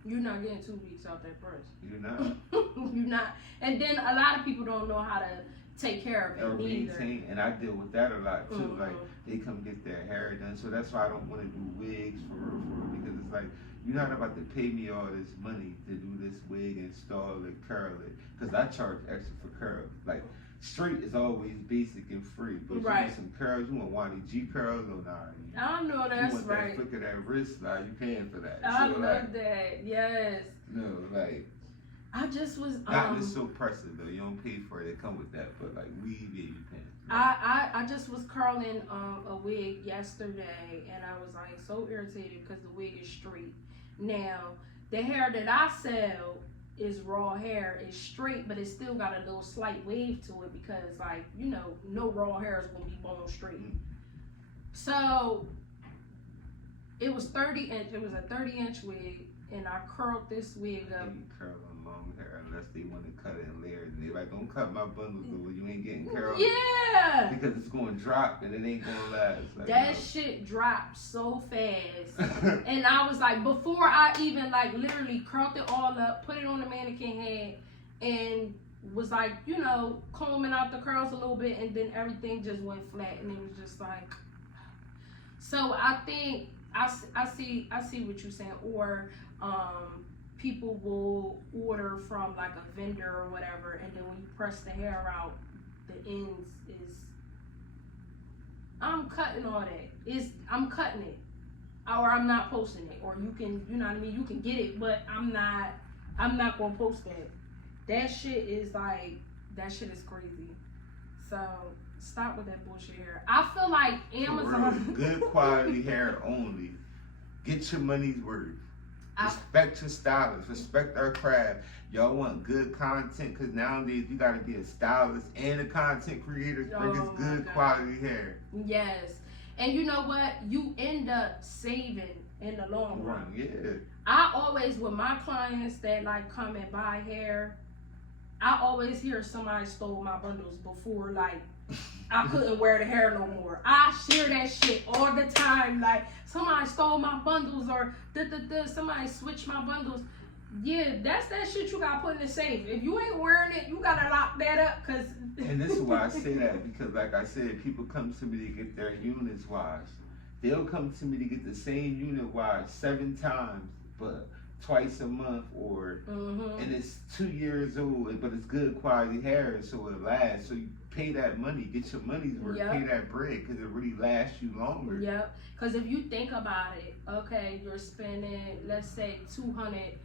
you're not getting 2 weeks out that press. You're not. You're not. And then a lot of people don't know how to take care of it or either. Maintain, and I deal with that a lot too. Like, they come get their hair done. So that's why I don't want to do wigs for real, because it's like, you're not about to pay me all this money to do this wig, install it, curl it, because I charge extra for curls. Like, straight is always basic and free, but you want some curls, you want Wani G curls, oh nah. I know that's you want right. that flick of that wrist, nah, you paying for that. I love that. Yes. No, like, I just was not this so pressive though. You don't pay for it. They come with that, but like weave, yeah, you paying. I just was curling a wig yesterday, and I was like so irritated because the wig is straight. Now the hair that I sell is raw hair, it's straight, but it's still got a little slight wave to it because, like, you know, no raw hair is gonna be bone straight. So it was 30-inch. It was a 30-inch wig, and I curled this wig up. You curl on long hair unless they want to cut it in layers, and they're like, "Don't cut my bundles, but you ain't getting curled." Yeah, because it's going to drop and it ain't gonna last. Like, that shit dropped so fast, and I was like, before I even like literally curled it all up, put it on the mannequin head, and was like, you know, combing out the curls a little bit, and then everything just went flat, and it was just like. So I think I see what you're saying, or people will order from like a vendor or whatever, and then when you press the hair out, the ends is. I'm cutting all that. I'm cutting it, or I'm not posting it, or you can, you know what I mean. You can get it, but I'm not gonna post that. That shit is crazy. So stop with that bullshit hair. I feel like Amazon. Good quality hair only. Get your money's worth. Respect your stylist. Respect our craft. Y'all want good content because nowadays you got to be a stylist and a content creator for this good quality hair. Yes. And you know what? You end up saving in the long run. Yeah. I always, with my clients that like come and buy hair, I always hear somebody stole my bundles before, like, I couldn't wear the hair no more. I share that shit all the time. Like, somebody stole my bundles or somebody switched my bundles. Yeah, that's that shit you gotta put in the safe. If you ain't wearing it, you gotta lock that up. And this is why I say that, because like I said, people come to me to get their units washed. They'll come to me to get the same unit washed 7 times, but twice a month, or and it's 2 years old, but it's good quality hair, so it lasts. So you pay that money, get your money's worth, pay that bread, because it really lasts you longer. Yep. Because if you think about it, okay, you're spending, let's say, $200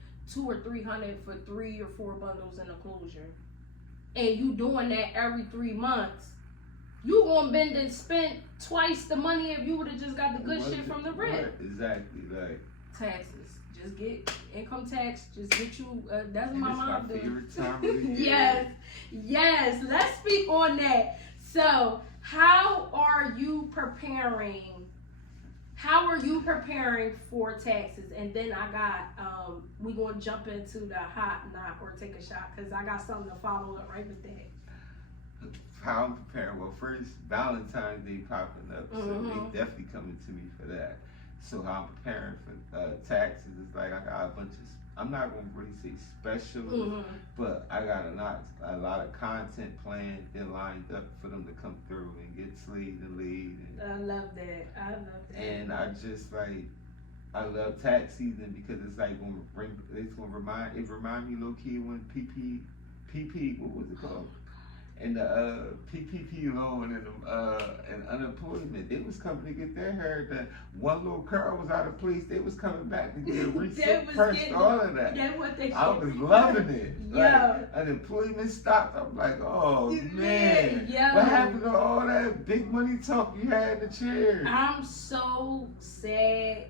or $300 for 3 or 4 bundles in a closure, and you doing that every 3 months, you gonna spend twice the money if you would have just got the good shit from the rip. Exactly, like taxes. Just get income tax. Just get you. That's what my mom does. Favorite time of the year. Yes. Let's speak on that. So, how are you preparing? How are you preparing for taxes? And then I got. We gonna jump into the hot knot or take a shot, because I got something to follow up right with that. How I'm preparing? Well, first, Valentine's Day popping up, so they definitely coming to me for that. So how I'm preparing for taxes is like I got a bunch of, I'm not gonna really say special, but I got a lot of content planned and lined up for them to come through and get slayed and laid. And, I love that. And I just like, I love tax season because it's like remind me low key when PP, what was it called? And the PPP loan and unemployment, they was coming to get their hair done. One little curl was out of place. They was coming back to get a reset, first, all of that. I was loving it. Yeah. Like, unemployment stopped. I'm like, oh man, what happened to all that big money talk you had in the chair? I'm so sad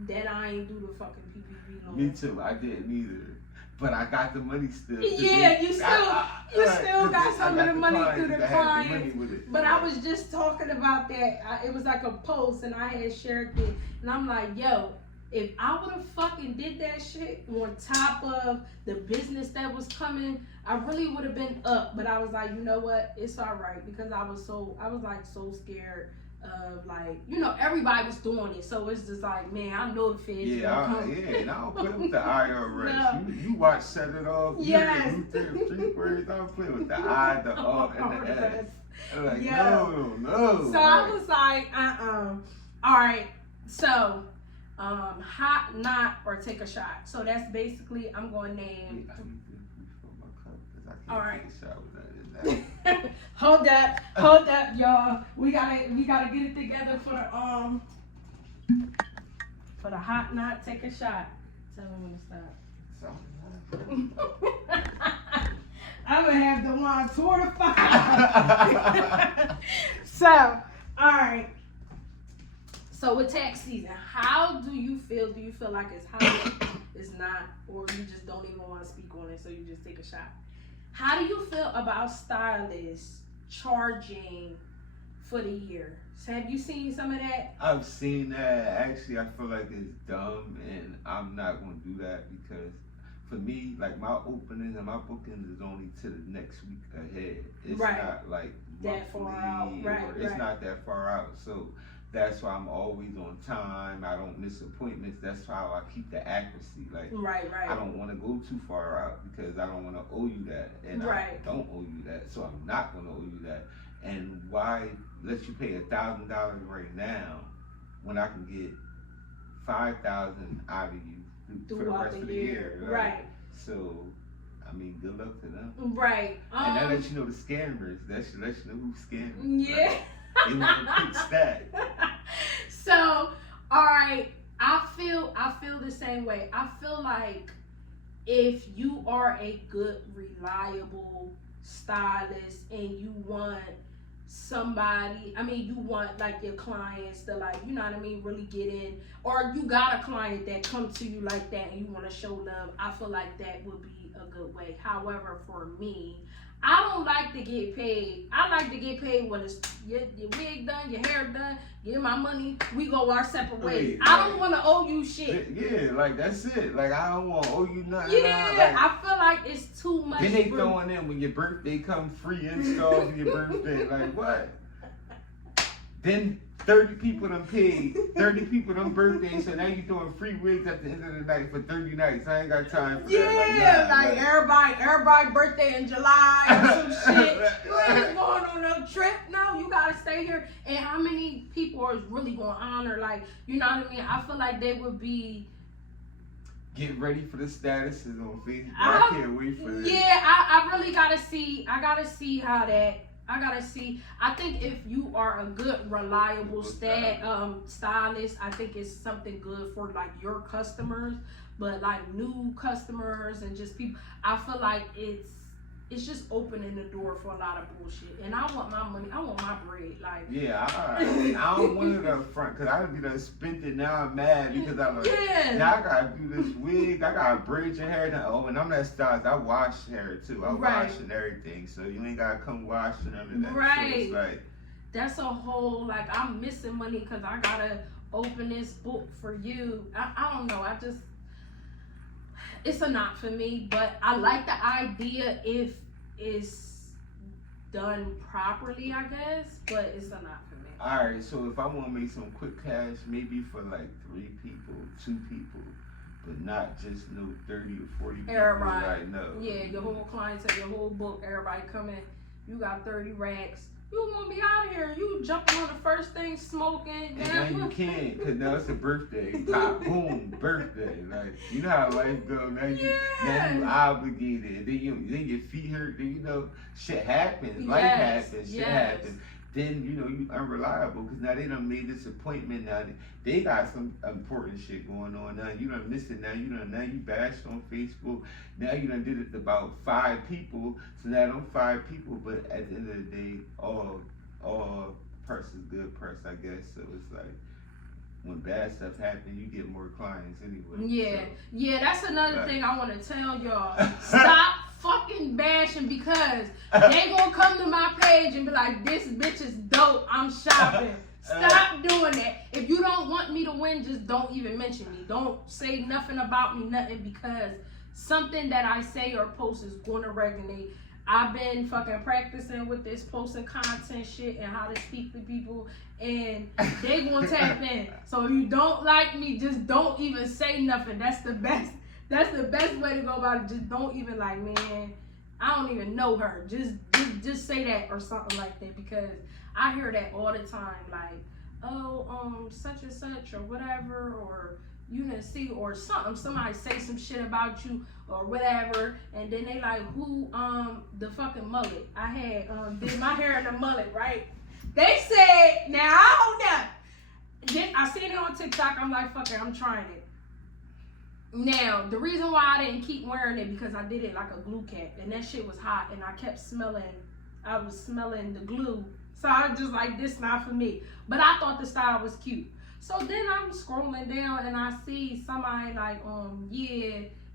that I ain't do the fucking PPP loan. Me too. I didn't either. But I got the money still. Yeah, you still got some of the money through the clients. But I was just talking about that. It was like a post, and I had shared it. And I'm like, yo, if I would have fucking did that shit on top of the business that was coming, I really would have been up. But I was like, you know what? It's all right, because I was like so scared of, like, you know, everybody was doing it, so it's just like, man, I know the feds. And I don't play with the IRS. No. You watch Set It Off. Yes. Three words. I don't play with the I, the O, and the S. I'm like, no. So I was like, all right. So, hot, not, or take a shot. So that's basically, I'm going to name. All right. Hold up, y'all. We gotta get it together for the hot knot. Take a shot. Tell me when to stop. I'm gonna have Dawon tour the fire. So, all right. So with tax season, how do you feel? Do you feel like it's hot? It's not, or you just don't even want to speak on it, so you just take a shot? How do you feel about stylists charging for the year? So have you seen some of that? I've seen that. Actually, I feel like it's dumb, and I'm not going to do that, because for me, like, my openings and my bookings is only to the next week ahead. It's not like that far out. It's not that far out. So that's why I'm always on time. I don't miss appointments. That's how I keep the accuracy. Like, I don't want to go too far out, because I don't want to owe you that, and I don't owe you that. So I'm not going to owe you that. And why let you pay $1,000 right now when I can get $5,000 out of you for the rest of the year? Right. So, I mean, good luck to them. Right. And that lets you know the scammers. That should let you know who's scamming. Yeah. Right? They want to fix that. So, all right, I feel the same way. I feel like if you are a good, reliable stylist and you want somebody, I mean, you want like your clients to like, you know what I mean, really get in, or you got a client that come to you like that and you want to show love, I feel like that would be a good way. However, for me, I don't like to get paid. I like to get paid when it's your wig done, your hair done, get my money, we go our separate ways. I don't want to owe you shit. Yeah, like that's it. Like I don't want to owe you nothing. Yeah, like, I feel like it's too much. Then they throwing in when your birthday come free install for your birthday. Like what? Then 30 people done paid, 30 people done birthday, so now you doing free wigs at the end of the night for 30 nights. I ain't got time for that. Yeah, like everybody birthday in July or some shit. You ain't going on no trip. No, you gotta stay here. And how many people are really gonna honor, like, you know what I mean? I feel like they would be. Get ready for the statuses on Facebook. I can't wait for this. Yeah, I really gotta see. I gotta see how that. I think if you are a good, reliable stylist, I think it's something good for like your customers. But like new customers and just people, I feel like it's just opening the door for a lot of bullshit. And I want my money. I want my bread. Like I don't want it up front because I be done spent it. Now I'm mad because I'm like, now I gotta do this wig. I gotta braid your hair. Oh, and I'm that stylist. I wash hair too. I wash and everything. So you ain't gotta come wash and none of that. Right. So it's like that's a whole like I'm missing money because I gotta open this book for you. I don't know. It's a not for me, but I like the idea if it's done properly, I guess, but it's a not for me. Alright, so if I want to make some quick cash, maybe for like 3 people, 2 people, but not just no 30 or 40 people. Everybody. Like, no. Yeah, your whole clientele, your whole book, everybody coming, you got 30 racks. You gonna be out of here. You jumping on the first thing, smoking. And now you can't, because now it's a birthday. Pop, boom, birthday. Like, you know how life goes. Now you obligated. Then your feet hurt. Then, you know, shit happens. Life happens. Shit happens. Then, you know, you unreliable, because now they done made this appointment. Now they got some important shit going on. Now you done missed it. Now you bashed on Facebook. Now you done did it to about 5 people. So now them 5 people, but at the end of the day, all press is good press, I guess. So it's like when bad stuff happens, you get more clients anyway. Yeah, that's another thing I want to tell y'all. Stop fucking bashing, because they gonna come to my page and be like, this bitch is dope, I'm shopping. Stop doing that. If you don't want me to win, just don't even mention me. Don't say nothing about me, nothing, because something that I say or post is gonna resonate. I've been fucking practicing with this posting content shit and how to speak to people, and they gonna tap in. So if you don't like me, just don't even say nothing. That's the best way to go about it. Just don't even like, man, I don't even know her. Just say that or something like that, because I hear that all the time. Like, oh, such and such or whatever, or you didn't see or something. Somebody say some shit about you or whatever, and then they like, who the fucking mullet? I had did my hair in a mullet, right? They said, now I don't know. Then I seen it on TikTok. I'm like, fuck it, I'm trying it. Now, the reason why I didn't keep wearing it, because I did it like a glue cap, and that shit was hot, and I kept smelling. I was smelling the glue, so I was just like, this not for me. But I thought the style was cute. So then I'm scrolling down and I see somebody like,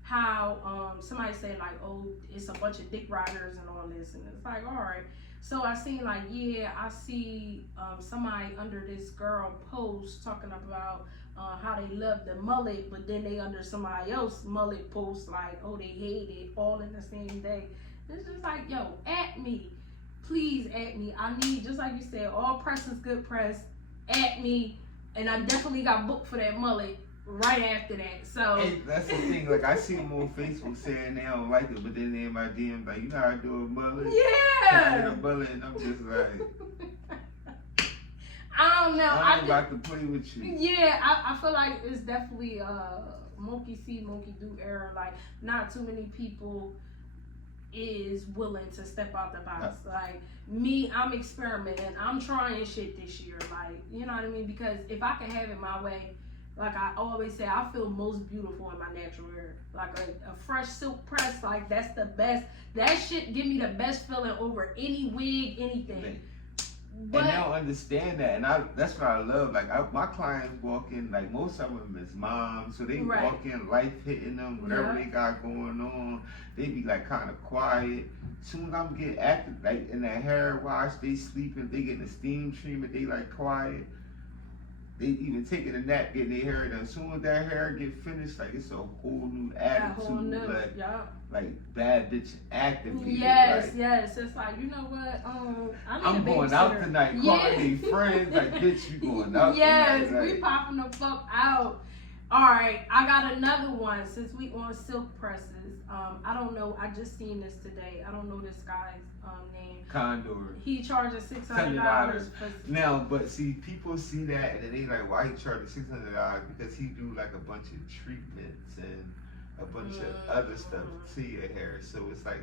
how somebody said like, oh, it's a bunch of dick riders and all this, and it's like, all right. So I seen like, I see somebody under this girl post talking about how they love the mullet, but then they under somebody else mullet post like, oh, they hate it, all in the same day. It's just like, yo, at me. Please at me. I need, just like you said, all press is good press. At me. And I definitely got booked for that mullet right after that. So and that's the thing. Like, I see them on Facebook saying they don't like it, but then they in my DM like, you know how I do a mullet? Yeah. A mullet, and I'm just like, I don't know. I'm about to play with you. Yeah, I feel like it's definitely monkey see, monkey do era. Like, not too many people is willing to step out the box. Like me, I'm experimenting. I'm trying shit this year. Like, you know what I mean? Because if I can have it my way, like I always say, I feel most beautiful in my natural hair. Like a fresh silk press, like that's the best. That shit give me the best feeling over any wig, anything. and they don't understand that, and that's what I love. Like my clients walk in, like most of them is moms, so they walk in, life hitting them, whatever they got going on. They be like kind of quiet. Soon as I'm getting active, like in that hair wash, they sleeping, they getting a steam treatment, they like quiet. They even taking a nap, getting their hair done. Soon as that hair get finished, like it's a whole new attitude, like bad bitch active. Yes, yes. It's like, you know what? I'm going out tonight. Calling these friends, like bitch, you going out? Yes, tonight, we popping the fuck out. All right, I got another one. Since we on silk presses, I don't know. I just seen this today. I don't know this guy's name. Condor. He charges $600. Now, but see, people see that and then they like, why he charging $600? Because he do like a bunch of treatments and a bunch of other stuff to your hair. So it's like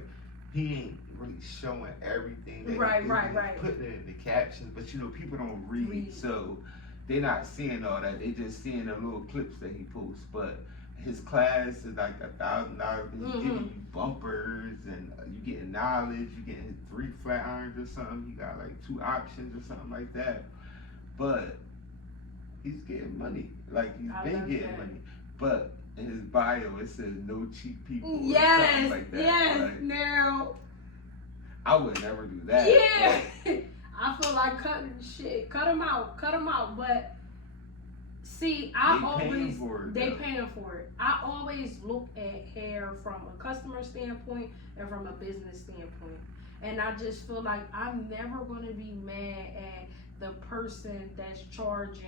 he ain't really showing everything. That Right. Putting it in the captions, but you know, people don't read. So they're not seeing all that. They just seeing the little clips that he posts. But his class is like $1,000. He's giving you bumpers and you getting knowledge. You getting 3 flat irons or something. He got like 2 options or something like that. But he's getting money. Like he's been getting money. But in his bio it says no cheap people. Or something like that. Yes. Like, Now I would never do that. Yeah. I feel like cutting shit. Cut them out. But see, they paying for it. I always look at hair from a customer standpoint and from a business standpoint. And I just feel like I'm never going to be mad at the person that's charging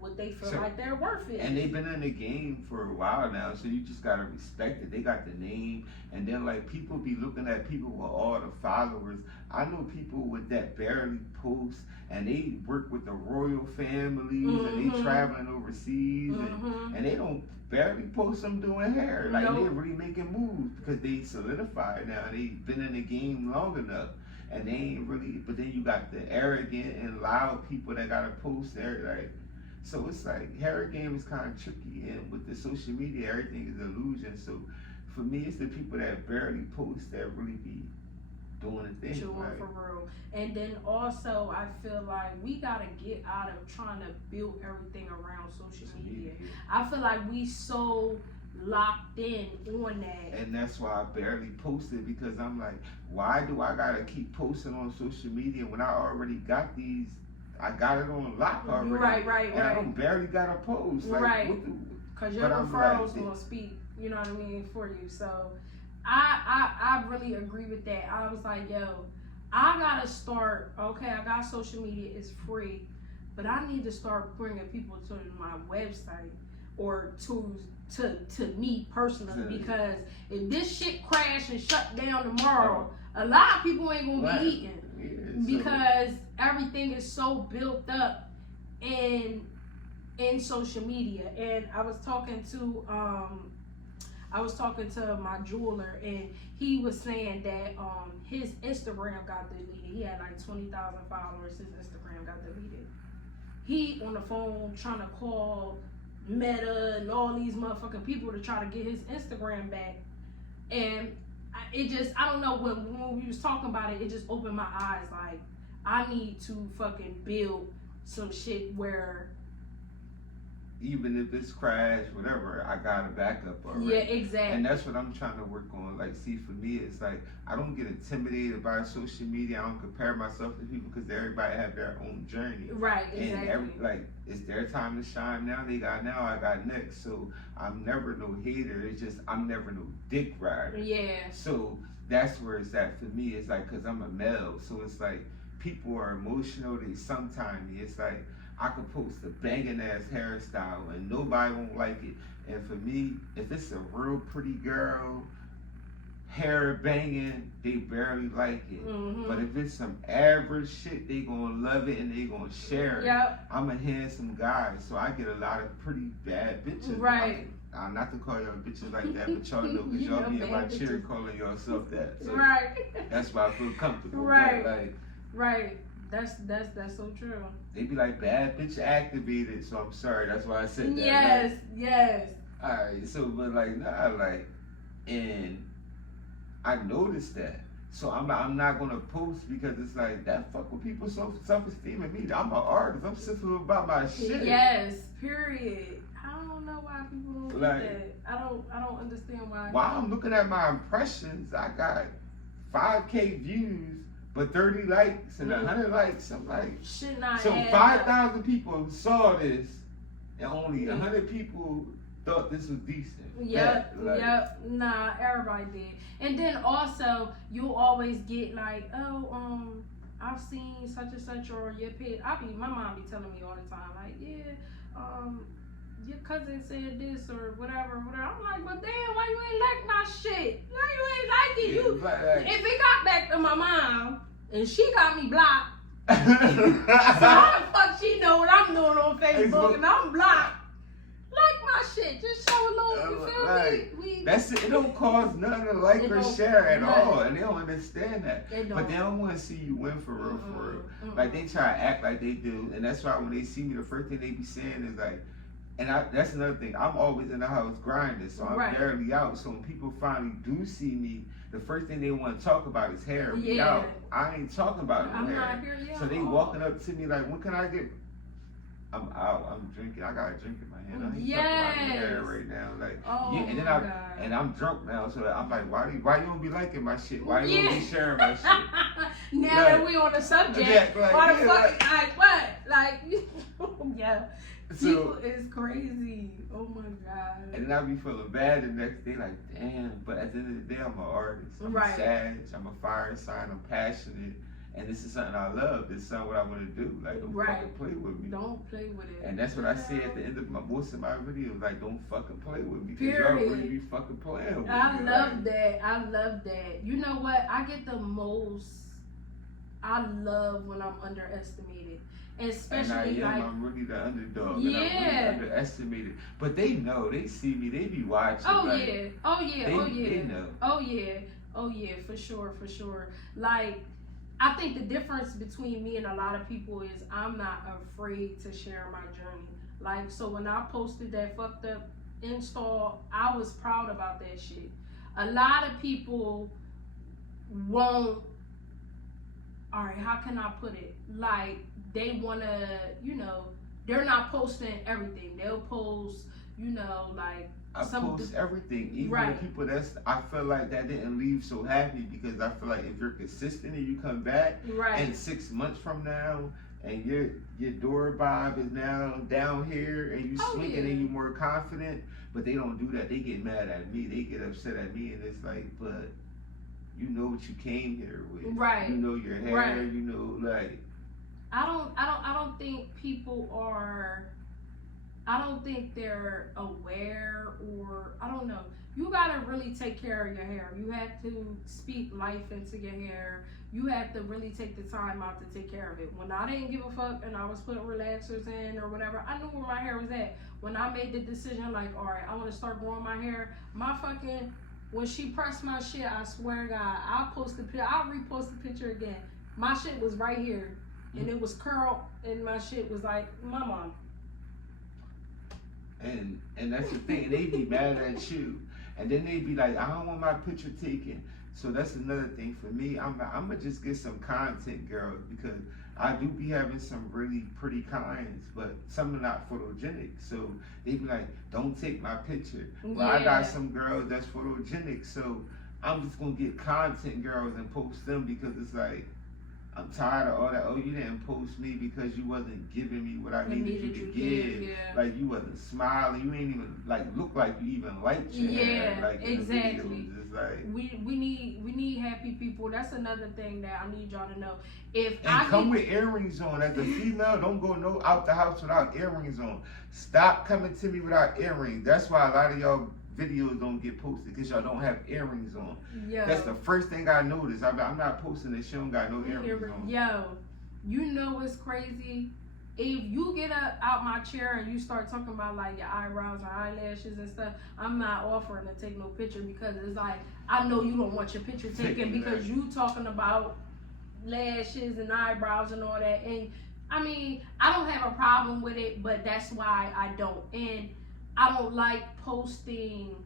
what they feel like they're worth it. And they've been in the game for a while now, so you just gotta respect it. They got the name, and then like people be looking at people with all the followers. I know people with that barely post, and they work with the royal families, and they traveling overseas, and they don't barely post them doing hair. Like they're really making moves because they solidified now. They've been in the game long enough. And they ain't really, but then you got the arrogant and loud people that gotta post there, like. So it's like hair game is kind of tricky, and with the social media, everything is illusion. So for me, it's the people that barely post that really be doing the thing. Right? For real. And then also, I feel like we gotta get out of trying to build everything around social media. I feel like we so locked in on that, and that's why I barely posted, because I'm like, why do I gotta keep posting on social media when I already got these? I got it on lock already. Right. And I don't barely got a post. Like, because your referrals gonna speak, you know what I mean, for you. So I really agree with that. I was like, yo, I gotta start. Okay, I got social media, it's free, but I need to start bringing people to my website or to me personally, because if this shit crash and shut down tomorrow, a lot of people ain't gonna be eating. Because everything is so built up in social media. And I was talking to my jeweler, and he was saying that his Instagram got deleted. He had like 20,000 followers. His Instagram got deleted. He on the phone trying to call Meta and all these motherfucking people to try to get his Instagram back. And I don't know, when we was talking about it, it just opened my eyes. Like, I need to fucking build some shit where even if it's crash, whatever, I got a backup already. Yeah, exactly. And that's what I'm trying to work on. Like, see, for me, it's like, I don't get intimidated by social media. I don't compare myself to people, because everybody have their own journey. Right, exactly. And it's their time to shine now. They got now, I got next. So I'm never no hater. It's just, I'm never no dick rider. Yeah. So that's where it's at for me. It's like, because I'm a male. So it's like, people are emotional. They sometimes me. It's like, I could post a banging ass hairstyle and nobody won't like it. And for me, if it's a real pretty girl, hair banging, they barely like it. But if it's some average shit, they gonna love it and they gonna share it. Yep. I'm a handsome guy, so I get a lot of pretty bad bitches. Right. I'm not to call y'all bitches like that, but y'all know, because y'all be in my chair calling yourself that. So right. That's why I feel comfortable. Right. Right. That's so true. They be like, bad bitch activated, so I'm sorry. That's why I said that. Yes, yes. Alright, so, but like, nah, like, and I noticed that. So I'm not gonna post because it's like that fuck with people's self-esteem and me. I'm an artist. I'm sensitive about my shit. Yes, period. I don't know why people don't Like, get that. I don't understand why. While I'm looking at my impressions, I got 5K views, but 30 likes and 100 likes. I'm like, shit not so add 5,000 people saw this, and only 100 people thought this was decent. Yep, Like, yep. Nah, everybody did. And then also, you'll always get like, oh, I've seen such and such or your page. My mom be telling me all the time, like, yeah, your cousin said this or whatever. I'm like, well, damn, why you ain't like my shit? Why you ain't like it? Yeah, if it got back to my mom and she got me blocked, so how the fuck she know what I'm doing on Facebook and I'm blocked? Like my shit, just show a little. You feel me? That's it. It don't cost nothing to like or share at all, and they don't understand that. But they don't want to see you win for real, for real. Like they try to act like they do, and that's why when they see me, the first thing they be saying is like, and that's another thing. I'm always in the house grinding, so I'm barely out. So when people finally do see me, the first thing they want to talk about is hair. Yeah. I ain't talking about no hair. Not here yet. So they walking up to me like, when can I get? I'm out. I'm drinking. I got a drink in my hand. I ain't talking about my hair right now. Like, and then I'm drunk now. So I'm like, why you don't be liking my shit? Why you don't be sharing my shit? Now that we on the subject, why the fuck? Like what? Like, yeah. So, people is crazy. Oh my god. And then I be feeling bad the next day, like damn. But at the end of the day, I'm an artist. I'm a Sag. I'm a fire sign. I'm passionate. And this is something I love. This is something what I want to do. Like, don't fucking play with me. Don't play with it. And that's what I say at the end of most of my videos. Like, don't fucking play with me. Because y'all really be fucking playing with me. I love that. You know what? I get the most. I love when I'm underestimated. Especially I'm really the underdog. Yeah. And I'm really underestimated. But they know. They see me. They be watching. Oh, like, yeah. They know. Oh, yeah. For sure. Like, I think the difference between me and a lot of people is I'm not afraid to share my journey. Like, so when I posted that fucked up install, I was proud about that shit. A lot of people won't, all right, how can I put it? Like, they want to, they're not posting everything. They'll post, like, I post everything, even the people I feel like that didn't leave so happy, because I feel like if you're consistent and you come back, and 6 months from now, and your door vibe is now down here, and you swinging and you're more confident, but they don't do that. They get mad at me. They get upset at me, and it's like, but you know what you came here with, right? You know your hair, you know, like. I don't think people are. I don't think they're aware, or I don't know. You gotta really take care of your hair. You have to speak life into your hair. You have to really take the time out to take care of it. When I didn't give a fuck and I was putting relaxers in or whatever, I knew where my hair was at. When I made the decision, like, all right, I want to start growing my hair, when she pressed my shit, I swear to God, I'll repost the picture again. My shit was right here, and it was curled, and my shit was like, my mom. And that's the thing. They be mad at you, and then they be like, I don't want my picture taken. So that's another thing for me. I'm gonna just get some content, girls, because I do be having some really pretty kinds, but some are not photogenic. So they be like, don't take my picture. Well, I got some girls that's photogenic, so I'm just gonna get content girls and post them, because it's like, I'm tired of all that. Oh, you didn't post me because you wasn't giving me what I needed you to give. Like, you wasn't smiling. You ain't even look like you even liked your hair. Like, exactly. It's like, we need happy people. That's another thing that I need y'all to know. With earrings on. As a female, don't go out the house without earrings on. Stop coming to me without earrings. That's why a lot of y'all videos don't get posted, because y'all don't have earrings on. That's the first thing I noticed. I'm not posting this. She don't got no earrings on. Yo, you know what's crazy? If you get up out my chair and you start talking about like your eyebrows and eyelashes and stuff, I'm not offering to take no picture, because it's like, I know you don't want your picture taken because you talking about lashes and eyebrows and all that. And I mean, I don't have a problem with it, but that's why I don't. And I don't like posting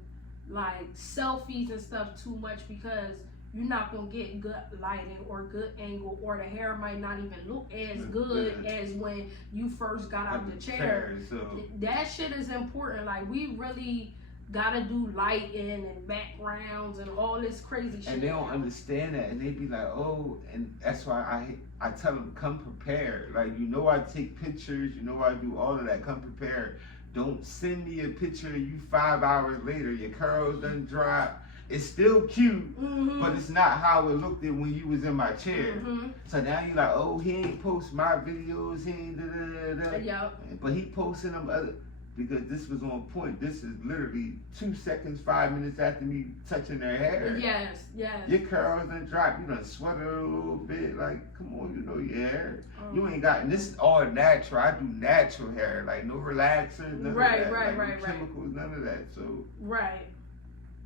like selfies and stuff too much, because you're not gonna get good lighting or good angle, or the hair might not even look as good as when you first got out the chair. So that shit is important. Like, we really gotta do lighting and backgrounds and all this crazy shit. And they don't understand that, and they be like, oh, and that's why I tell them, come prepared. Like, I take pictures, I do all of that. Come prepared. Don't send me a picture of you 5 hours later, your curls done drop. It's still cute, but it's not how it looked when you was in my chair. So now you're like, oh, he ain't post my videos, he ain't da-da-da-da. Yep. But he posting them other, because this was on point. This is literally 2 seconds, 5 minutes after me touching their hair. Yes. Your curls done drop, you done sweated a little bit. Like, come on, your hair. You ain't got, and this is all natural. I do natural hair, like no relaxers, none of that. Right. Chemicals, none of that. So. Right.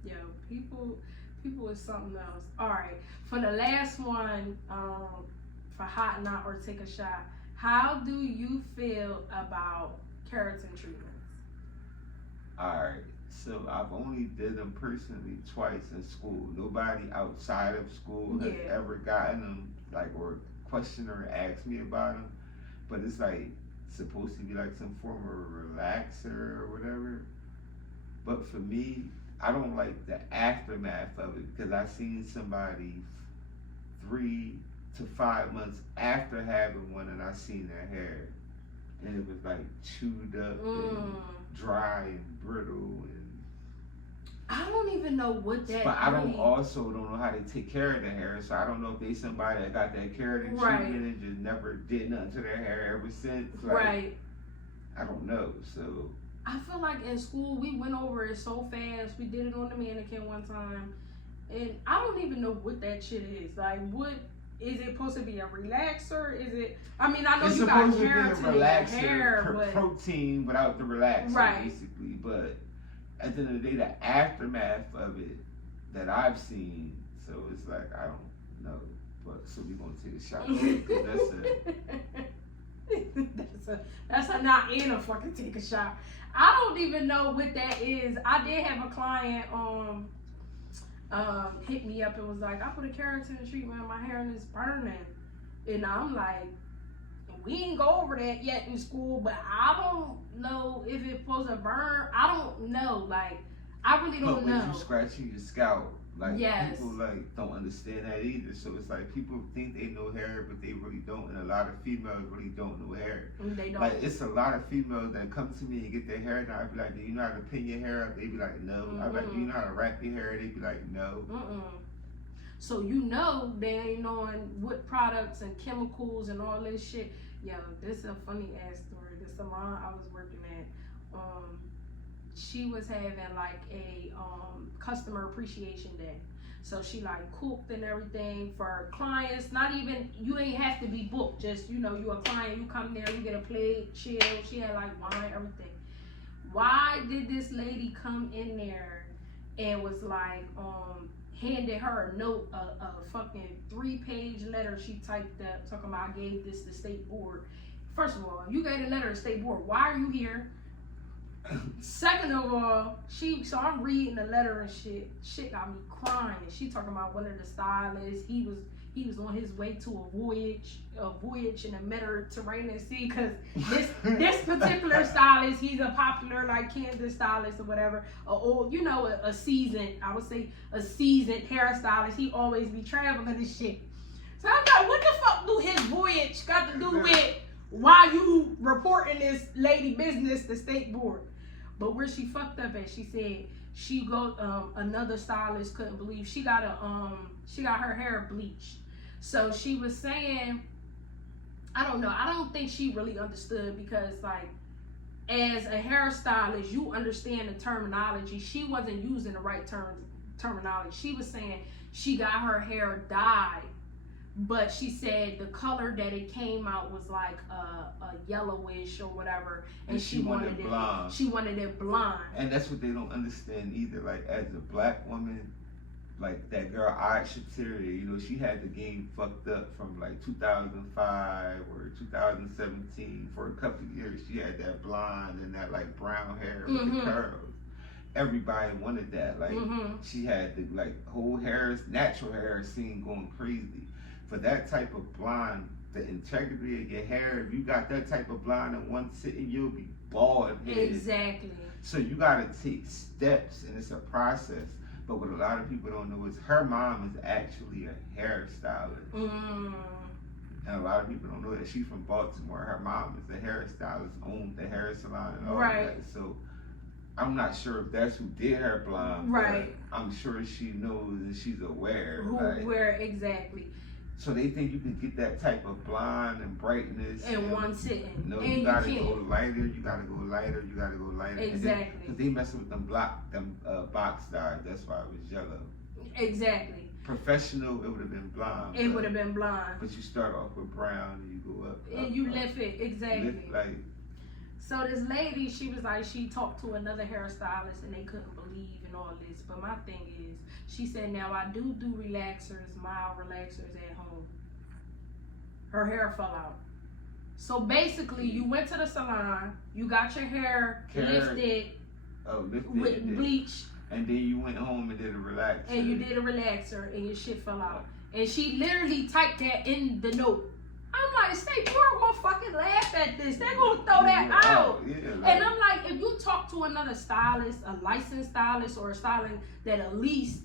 Yo, people is something else. All right, for the last one, for hot knot or take a shot, how do you feel about keratin treatments? All right, so I've only did them personally twice in school. Nobody outside of school has ever gotten them, like, or questioned or asked me about them. But it's like supposed to be like some form of relaxer or whatever. But for me, I don't like the aftermath of it, because I seen somebody 3 to 5 months after having one, and I seen their hair, and it was like chewed up and dry and brittle, and I don't even know what that. But I don't know how they take care of their hair, so I don't know if they somebody that got that keratin treatment and just never did nothing to their hair ever since. Like, I don't know, so. I feel like in school we went over it so fast. We did it on the mannequin one time, and I don't even know what that shit is. Like, what is it supposed to be? A relaxer? Is it? I mean, I know it's you got keratin in your hair, but protein without the relaxer, basically. But at the end of the day, the aftermath of it that I've seen, so it's like, I don't know. But so we gonna take a shot because that's a not in a fucking take a shot. I don't even know what that is. I did have a client hit me up and was like, I put a keratin treatment in my hair and it's burning. And I'm like, we didn't go over that yet in school, but I don't know if it's supposed to burn. I don't know. Like, I really don't know. But you scratching your scalp. Like, people like don't understand that either. So it's like people think they know hair, but they really don't. And a lot of females really don't know hair. They don't. Like, it's a lot of females that come to me and get their hair done. I be like, do you know how to pin your hair up? They be like, no. I be like, do you know how to wrap your hair? They be like, no. So they ain't knowing what products and chemicals and all this shit. Yo, this is a funny ass story. The salon I was working at, she was having like a customer appreciation day. So she like cooked and everything for clients. Not even, you ain't have to be booked. Just, you a client, you come there, you get a plate, chill. She had like wine, everything. Why did this lady come in there and was like, handed her a note, a fucking 3-page letter she typed up talking about, I gave this to state board. First of all, you gave a letter to state board. Why are you here? Second of all, so I'm reading the letter and shit. Shit got me crying. She talking about one of the stylists. He was on his way to a voyage in the Mediterranean Sea, because this particular stylist, he's a popular like Kansas stylist or whatever, a seasoned, I would say a seasoned hairstylist. He always be traveling and shit. So I'm like, what the fuck do his voyage got to do with why you reporting this lady business to state board? But where she fucked up at, she said another stylist couldn't believe she got her hair bleached. So she was saying, I don't know, I don't think she really understood, because like, as a hairstylist, you understand the terminology. She wasn't using the right terminology. She was saying she got her hair dyed, but she said the color that it came out was like a yellowish or whatever, and she wanted it blonde. She wanted it blonde. And that's what they don't understand either. Like, as a black woman, like that girl Aya Shateria, she had the game fucked up from like 2005 or 2017. For a couple of years, she had that blonde and that like brown hair with the curls. everybody wanted that. Like she had the like whole hair, natural hair scene going crazy. For that type of blonde, the integrity of your hair, if you got that type of blonde in one sitting, you'll be bald head. Exactly. So you gotta take steps, and it's a process. But what a lot of people don't know is her mom is actually a hairstylist. And a lot of people don't know that she's from Baltimore. Her mom is a hairstylist, owned the hair salon and all that. So I'm not sure if that's who did her blonde. Right. But I'm sure she knows and she's aware. Where exactly. So they think you can get that type of blonde and brightness in one sitting. No, you gotta go lighter. You gotta go lighter. You gotta go lighter. Exactly. Because they messing with them box dyes. That's why it was yellow. Exactly. Professional, it would have been blonde. It would have been blonde. But you start off with brown and you go up. And you lift it, exactly. Lift, like. So this lady, she was like, she talked to another hairstylist and they couldn't believe and all this. But my thing is, she said, now I do relaxers, mild relaxers at home. Her hair fell out. So basically, you went to the salon, you got your hair lifted with bleach. And then you went home and did a relaxer. And you did a relaxer and your shit fell out. And she literally typed that in the note. I'm like, State, you are gonna fucking laugh at this. They're gonna throw that out. And I'm like, if you talk to another stylist, a licensed stylist or a stylist that at least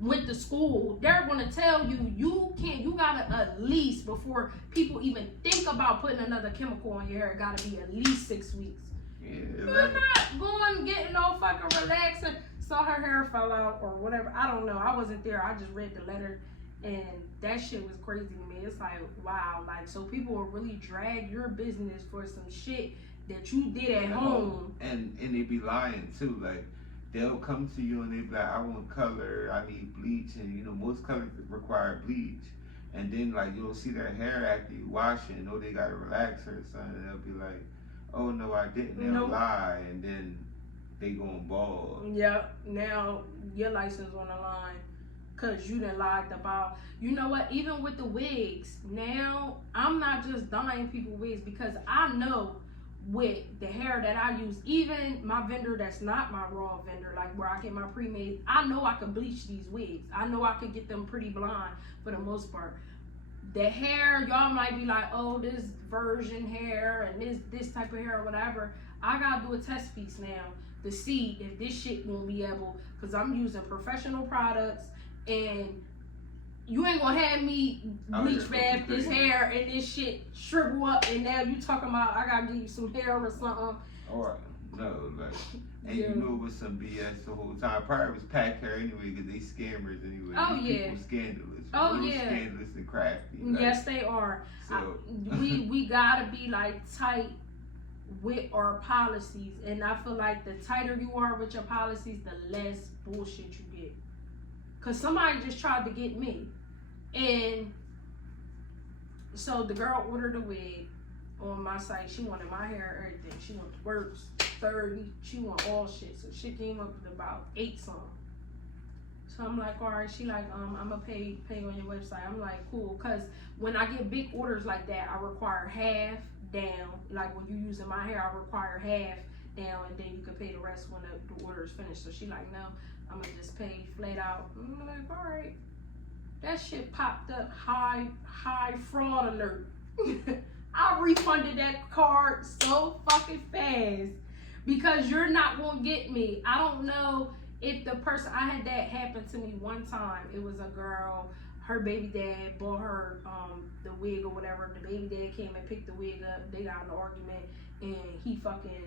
went to school, they're gonna tell you, you gotta at least, before people even think about putting another chemical on your hair, it gotta be at least 6 weeks. You're not going getting no fucking relaxer. So her hair fell out or whatever. I don't know. I wasn't there. I just read the letter. And that shit was crazy to me. It's like, wow, like, so people will really drag your business for some shit that you did at home. And they be lying too. Like, they'll come to you and they be like, I want color, I need bleach. And you know, most colors require bleach. And then like, you'll see their hair after you wash it and know they got a relaxer or something. And they'll be like, oh no, I didn't. They'll lie. And then they going bald. Yep. Now your license on the line. Cause you done lied about, you know what, even with the wigs, now I'm not just dyeing people wigs because I know with the hair that I use, even my vendor that's not my raw vendor, like where I get my pre-made, I know I can bleach these wigs. I know I could get them pretty blonde for the most part. The hair, y'all might be like, oh, this virgin hair and this type of hair or whatever. I gotta do a test piece now to see if this shit won't be able, cause I'm using professional products. And you ain't gonna have me bleach bath this hair and this shit shrivel up and now you talking about I gotta give you some hair or something. Or no, like, and you knew it was some BS the whole time. Probably was pack hair anyway because they scammers anyway. Oh These yeah. People scandalous. Oh real yeah. Scandalous and crafty. Like, yes, they are. So we gotta be like tight with our policies, and I feel like the tighter you are with your policies, the less bullshit you get. Cause somebody just tried to get me. And so the girl ordered a wig on my site. She wanted my hair, everything. She wanted the works, 30. She wanted all shit. So she came up with about 8 something. So I'm like, all right. She like, I'm gonna pay on your website. I'm like, cool. Cause when I get big orders like that, I require half down. Like when you using my hair, I require half down, and then you can pay the rest when the order is finished. So she like, no. I'm gonna just pay flat out. I'm like, all right. That shit popped up, high fraud alert. I refunded that card so fucking fast because you're not gonna get me. I don't know if the person, I had that happen to me one time. It was a girl, her baby dad bought her the wig or whatever. The baby dad came and picked the wig up. They got in an argument and he fucking,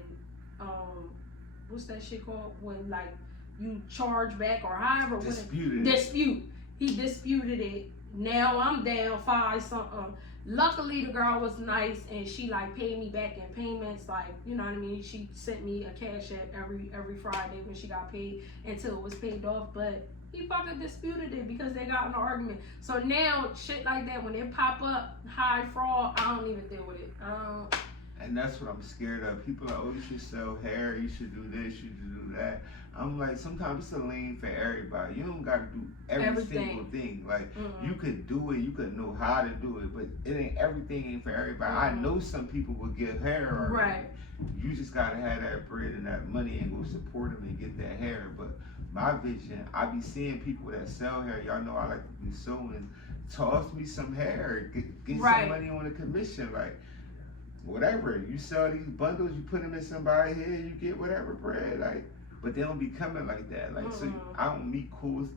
what's that shit called? When like, you charge back or however. Dispute. He disputed it. Now I'm down 5 something. Luckily the girl was nice and she like paid me back in payments. Like, you know what I mean? She sent me a cash app every Friday when she got paid until it was paid off. But he fucking disputed it because they got in an argument. So now shit like that, when it pop up, high fraud, I don't even deal with it. And that's what I'm scared of. People are, oh, you should sell hair, you should do this, you should do that. I'm like, sometimes it's a lane for everybody. You don't got to do every single thing. Like, you could do it, you could know how to do it, but it ain't, everything ain't for everybody. I know some people will get hair already. Right. You just got to have that bread and that money and go support them and get that hair. But my vision, I be seeing people that sell hair. Y'all know I like to do sewing. Toss me some hair, get some money on the commission. Like, whatever. You sell these bundles, you put them in somebody's head, you get whatever bread. Like, but they don't be coming like that. Like, so I don't meet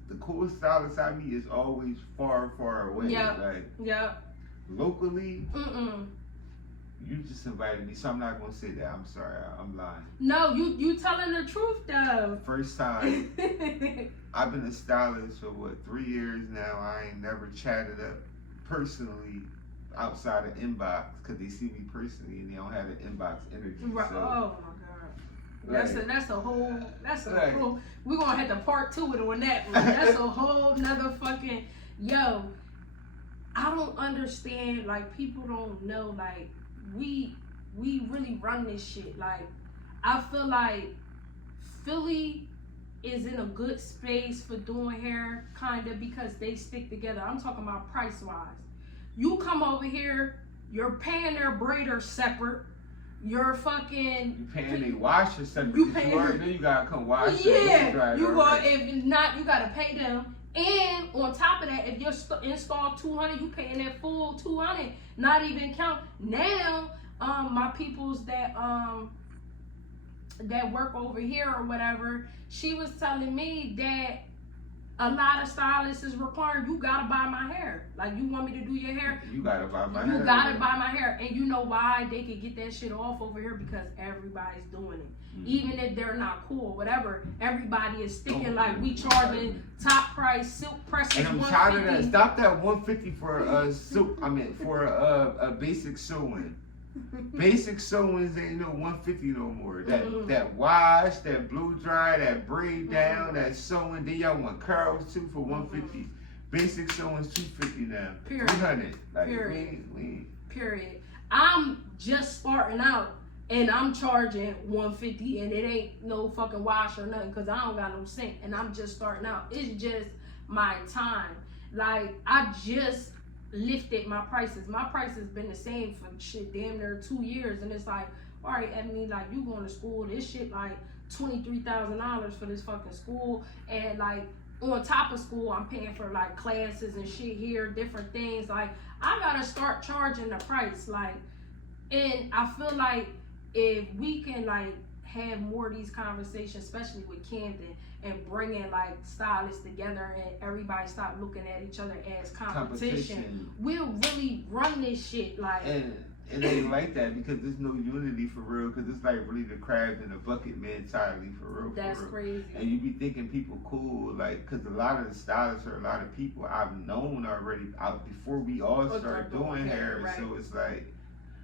the coolest stylists I meet is always far, far away. Like, locally, you just invited me, so I'm not gonna say that. I'm sorry, I'm lying. No, you telling the truth though. First time. I've been a stylist for 3 years now. I ain't never chatted up personally outside of inbox because they see me personally and they don't have the inbox energy. Right. So, oh my God. That's a whole. We're gonna have to part 2 it on that one. That's a whole nother fucking yo. I don't understand. Like, people don't know. Like, we really run this shit. Like, I feel like Philly is in a good space for doing hair, kinda, because they stick together. I'm talking about price wise. You come over here, you're paying their braider separate. You're fucking. You paying they washer separate. You paying. Then you gotta come wash. Yeah, you go. If not, you gotta pay them. And on top of that, if you install 200, you paying that full 200. Not even count. Now, my peoples that work over here or whatever, she was telling me that a lot of stylists is requiring you gotta buy my hair. Like, you want me to do your hair? You gotta buy my hair. You gotta buy my hair. And you know why they could get that shit off over here? Because everybody's doing it. Even if they're not cool, whatever, everybody is sticking like we charging top price silk presses. And I'm tired of that. Stop that 150 for silk. I mean, for a basic sewing. Basic sewings ain't no 150 no more. That wash, that blow dry, that braid down, that sewing. Then y'all want curls too for 150. Basic sewing's 250 now. Period. 300. Like, Period. Period. I'm just starting out and I'm charging 150 and it ain't no fucking wash or nothing because I don't got no sink and I'm just starting out. It's just my time. Like, I just lifted my prices. My price has been the same for shit damn near 2 years, and it's like, all right, Evonni, like, you going to school, this shit like $23,000 for this fucking school, and like on top of school I'm paying for like classes and shit here, different things. Like, I gotta start charging the price. Like, and I feel like if we can like have more of these conversations, especially with Camden, and bringing like stylists together and everybody stop looking at each other as competition. We'll really run this shit. Like, and it ain't like that because there's no unity for real, because it's like really the crabs in a bucket mentality for real. That's crazy. And you be thinking people cool, like, because a lot of the stylists or a lot of people I've known already out before we all start doing hair. Right. So it's like,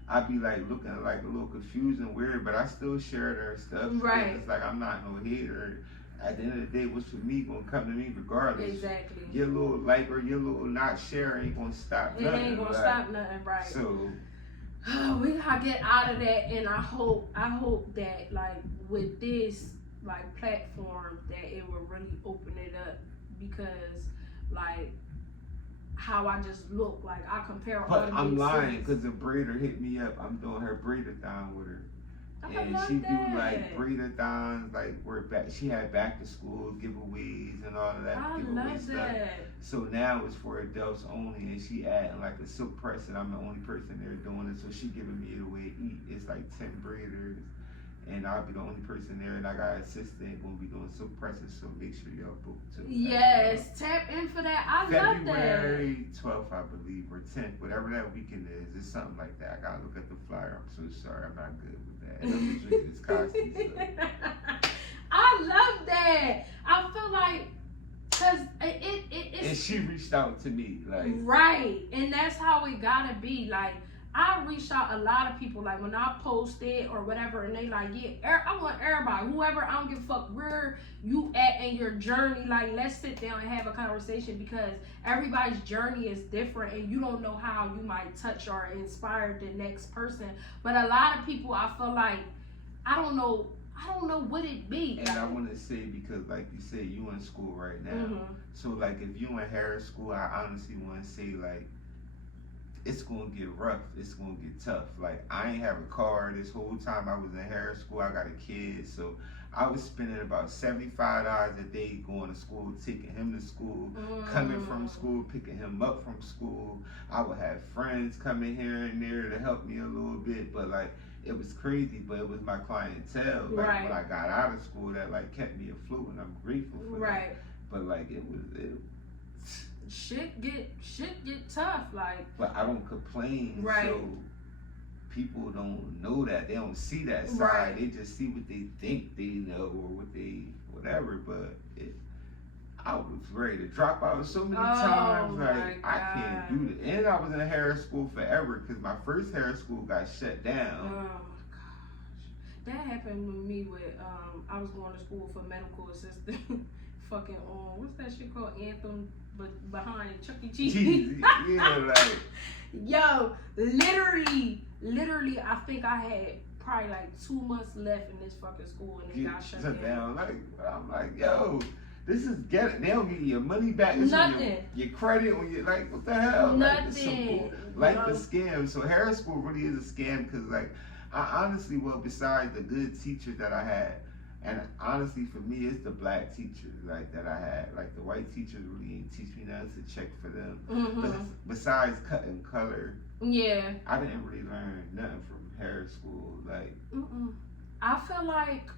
I be like looking like a little confused and weird, but I still share their stuff. Right. It's like, I'm not no hater. At the end of the day, what's for me gonna come to me regardless. Exactly. Your little like or your little not share ain't gonna stop nothing. It ain't gonna stop nothing, right? So we gotta get out of that, and I hope that like with this like platform that it will really open it up, because like how I just look, like I compare. But I'm lying because the braider hit me up. I'm doing her braidathon with her. And she do like braidathons, like she had back to school giveaways and all of that. I love that. So now it's for adults only, and she adding like a silk press, and I'm the only person there doing it. So she giving me the way to eat. It's like 10 braiders, and I'll be the only person there, and I got an assistant gonna be doing silk presses. So make sure y'all book too. Yes, tap in for that. I love that. February 12th, I believe, or 10th, whatever that weekend is. It's something like that. I gotta look at the flyer. I'm so sorry, I'm not good with that. I'm just drinking this costume. So. I love that. I feel like, cause it's. And she reached out to me, like. Right, and that's how it gotta be. Like, I reach out a lot of people, like when I post it or whatever, and they like, yeah, I want everybody, whoever, I don't give a fuck where you at in your journey, like let's sit down and have a conversation, because everybody's journey is different and you don't know how you might touch or inspire the next person. But a lot of people, I feel like, I don't know what it be. And I want to say, because like you said, you in school right now. So like if you in hair school, I honestly want to say like, it's gonna get rough. It's gonna get tough. Like I ain't have a car this whole time I was in hair school. I got a kid, so I was spending about $75 a day going to school, taking him to school, coming from school, picking him up from school. I would have friends coming here and there to help me a little bit, but like it was crazy. But it was my clientele. Like when I got out of school, that like kept me afloat, and I'm grateful for that. But like it shit get tough, like. But I don't complain. So people don't know that. They don't see that side. They just see what they think they know or what they whatever. But I was ready to drop out so many times. Like I can't do it. And I was in hair school forever, because my first hair school got shut down. Oh my gosh, that happened with me with I was going to school for medical assistant. Fucking what's that shit called? Anthem, but behind Chuck E. Cheese. Yeah, like yo, literally, I think I had probably like 2 months left in this fucking school, and it got shut down. Like I'm like, yo, this is get it. They don't give you your money back. It's nothing. Your credit when you like, what the hell? Nothing. Like a scam. So hair school really is a scam, because like I honestly, well, besides the good teachers that I had. And honestly, for me, it's the black teachers like that I had. Like the white teachers really didn't teach me nothing to check for them. But besides cutting color, I didn't really learn nothing from hair school. Like, I feel like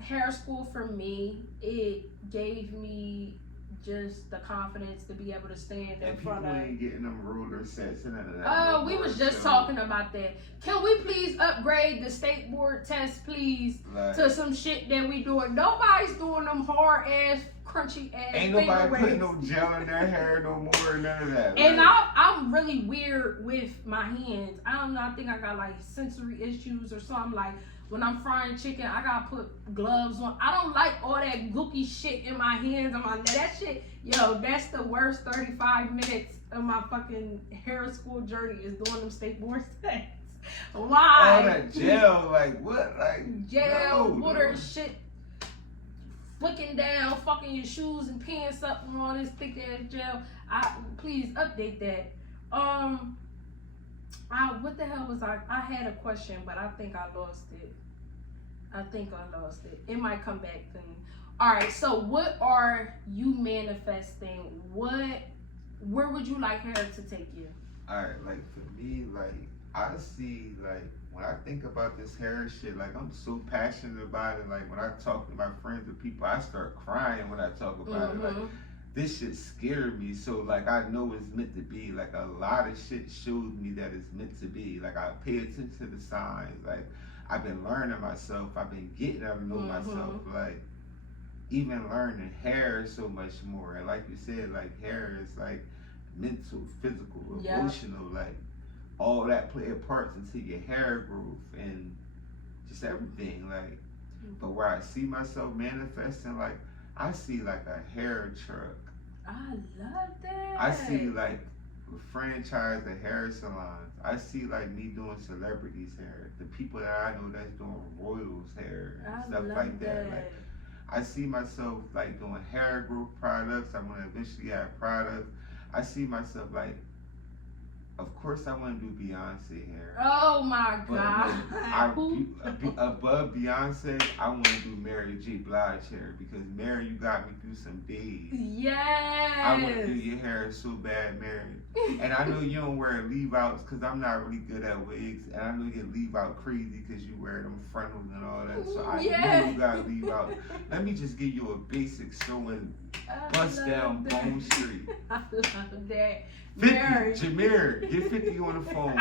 hair school for me, it gave me just the confidence to be able to stand in front of. And people ain't getting them ruler sets and none of that. Oh, we was just talking about that. Can we please upgrade the state board test, please, to some shit that we doing? Nobody's doing them hard ass, crunchy ass. Ain't nobody putting no gel in their hair no more, none of that. And I'm really weird with my hands. I think I got like sensory issues or something. Like when I'm frying chicken, I gotta put gloves on. I don't like all that gooky shit in my hands and my neck. That shit, yo, that's the worst 35 minutes of my fucking hair school journey, is doing them state board tests. Why? All that gel, like what? Like gel, water, shit, flicking down, fucking your shoes and pants up and all this thick ass gel. Please update that. What the hell was I had a question, but I think I lost it. It might come back to me. All right, so what are you manifesting? Where would you like hair to take you? All right, like for me, like I see, like when I think about this hair shit, like I'm so passionate about it. Like when I talk to my friends and people, I start crying when I talk about it. Like this shit scared me, so like I know it's meant to be. Like a lot of shit shows me that it's meant to be. Like I pay attention to the signs. Like I've been learning myself. I've been getting to know myself. Like even learning hair so much more. And like you said, like hair is like mental, physical, emotional. Like all that play parts into your hair growth and just everything. Like, but where I see myself manifesting, like I see like a hair truck. I love that. I see like a franchise of hair salons. I see like me doing celebrities' hair. The people that I know that's doing royals' hair and stuff like that. Like I see myself like doing hair growth products. I want to eventually have products. I see myself like, of course I want to do Beyonce hair. Oh my God. Above Beyonce, I want to do Mary J. Blige hair, because Mary, you got me through some days. Yes. I want to do your hair so bad, Mary. And I know you don't wear leave-outs, because I'm not really good at wigs. And I know you leave out crazy because you wear them frontals and all that. So I know you got to leave out. Let me just give you a basic showing bust down Bone Street. I love that. 50, Jameer, get 50 on the phone.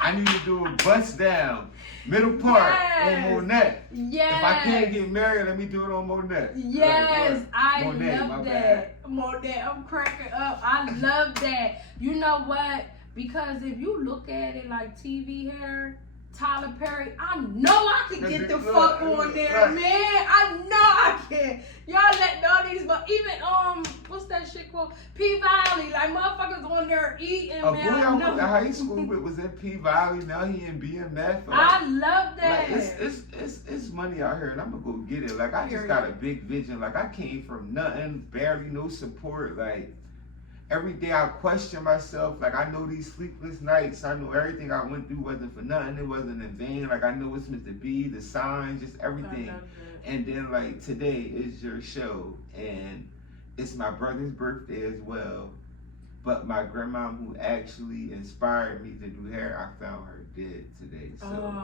I need to do a bust down, middle part on Monet. Yes. If I can't get married, let me do it on Monet. Yes, I Monet, love that. Monet, I'm cracking up. I love that. You know what? Because if you look at it like TV hair, Tyler Perry, I know I can get the fuck on there, man. I know I can. Y'all let all these, but even what's that shit called? P Valley, like motherfuckers on there eating. A man, boy I went to high school with was in P Valley. Now he in BMF. I love that. Like, it's money out here, and I'm gonna go get it. Like I just got a big vision. Like I came from nothing, barely no support. Like every day I question myself. Like I know these sleepless nights. I know everything I went through wasn't for nothing. It wasn't in vain. Like I know it's meant to be. The signs, just everything. And then like today is your show, and it's my brother's birthday as well. But my grandma, who actually inspired me to do hair, I found her dead today. So,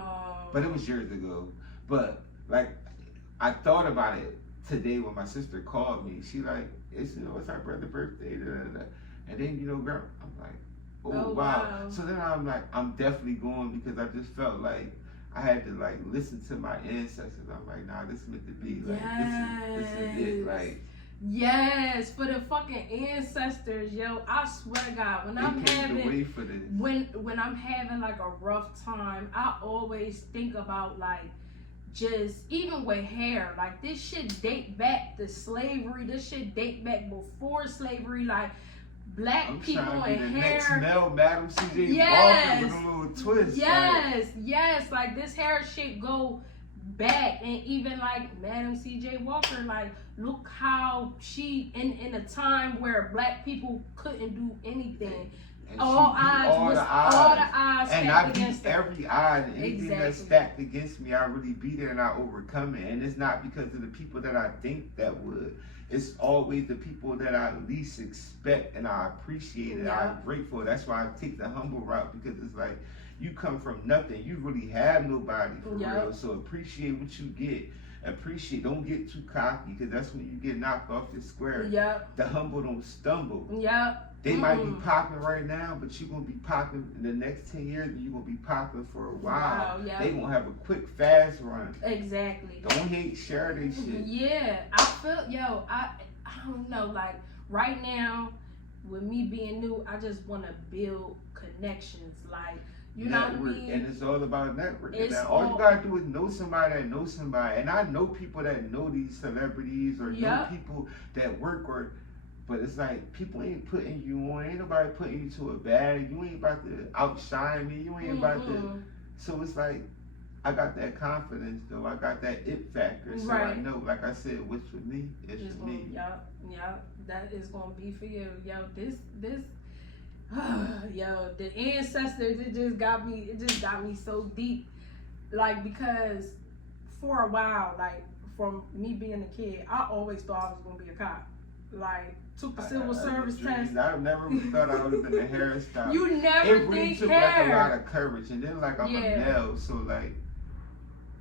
but it was years ago. But like I thought about it today when my sister called me. She like, it's it's our brother's birthday. Da, da, da. And then grandma, I'm like, oh wow. So then I'm like, I'm definitely going because I just felt like I had to like listen to my ancestors. I'm like, nah, this is meant to be. Like this is it. Like yes, for the fucking ancestors, yo. I swear to God, when I'm having like a rough time, I always think about like just even with hair, like this shit date back to slavery. This shit date back before slavery. Like black people and hair. Next Mel, Madam C.J. Walker with a little twist. Yes. Like this hair shit go back, and even like Madam C.J. Walker. Like look how she in a time where black people couldn't do anything. And all the odds and I beat every odd, and anything that's Exactly. stacked against me, I really beat it and I overcome it. And it's not because of the people that I think that would. It's always the people that I least expect, and I appreciate it. Yeah. I'm grateful. That's why I take the humble route, because it's like you come from nothing. You really have nobody for real. So appreciate what you get. Don't get too cocky, because that's when you get knocked off the square. The humble don't stumble. They might be popping right now, but you're going to be popping in the next 10 years, and you're going to be popping for a while. They going to have a quick, fast run. Exactly. Don't hate, share they shit. Yeah, I feel, I don't know, like, right now, with me being new, I just want to build connections, like, you know what I mean? And it's all about networking. Now, all you gotta do is know somebody that knows somebody. And I know people that know these celebrities or know people that work but it's like people ain't putting you on. Ain't nobody putting you to a bag. You ain't about to outshine me. You ain't about to. So it's like I got that confidence though. I got that it factor. So I know, like I said, what's for me is for me. That is gonna be for you. Yo, this yo, the ancestors, it just got me so deep. Like, because for a while, like from me being a kid, I always thought I was gonna be a cop. Like, took the civil service test. I never thought I would have been a hairstylist. You never It really took hair. like a lot of courage, and then like I'm a male, so like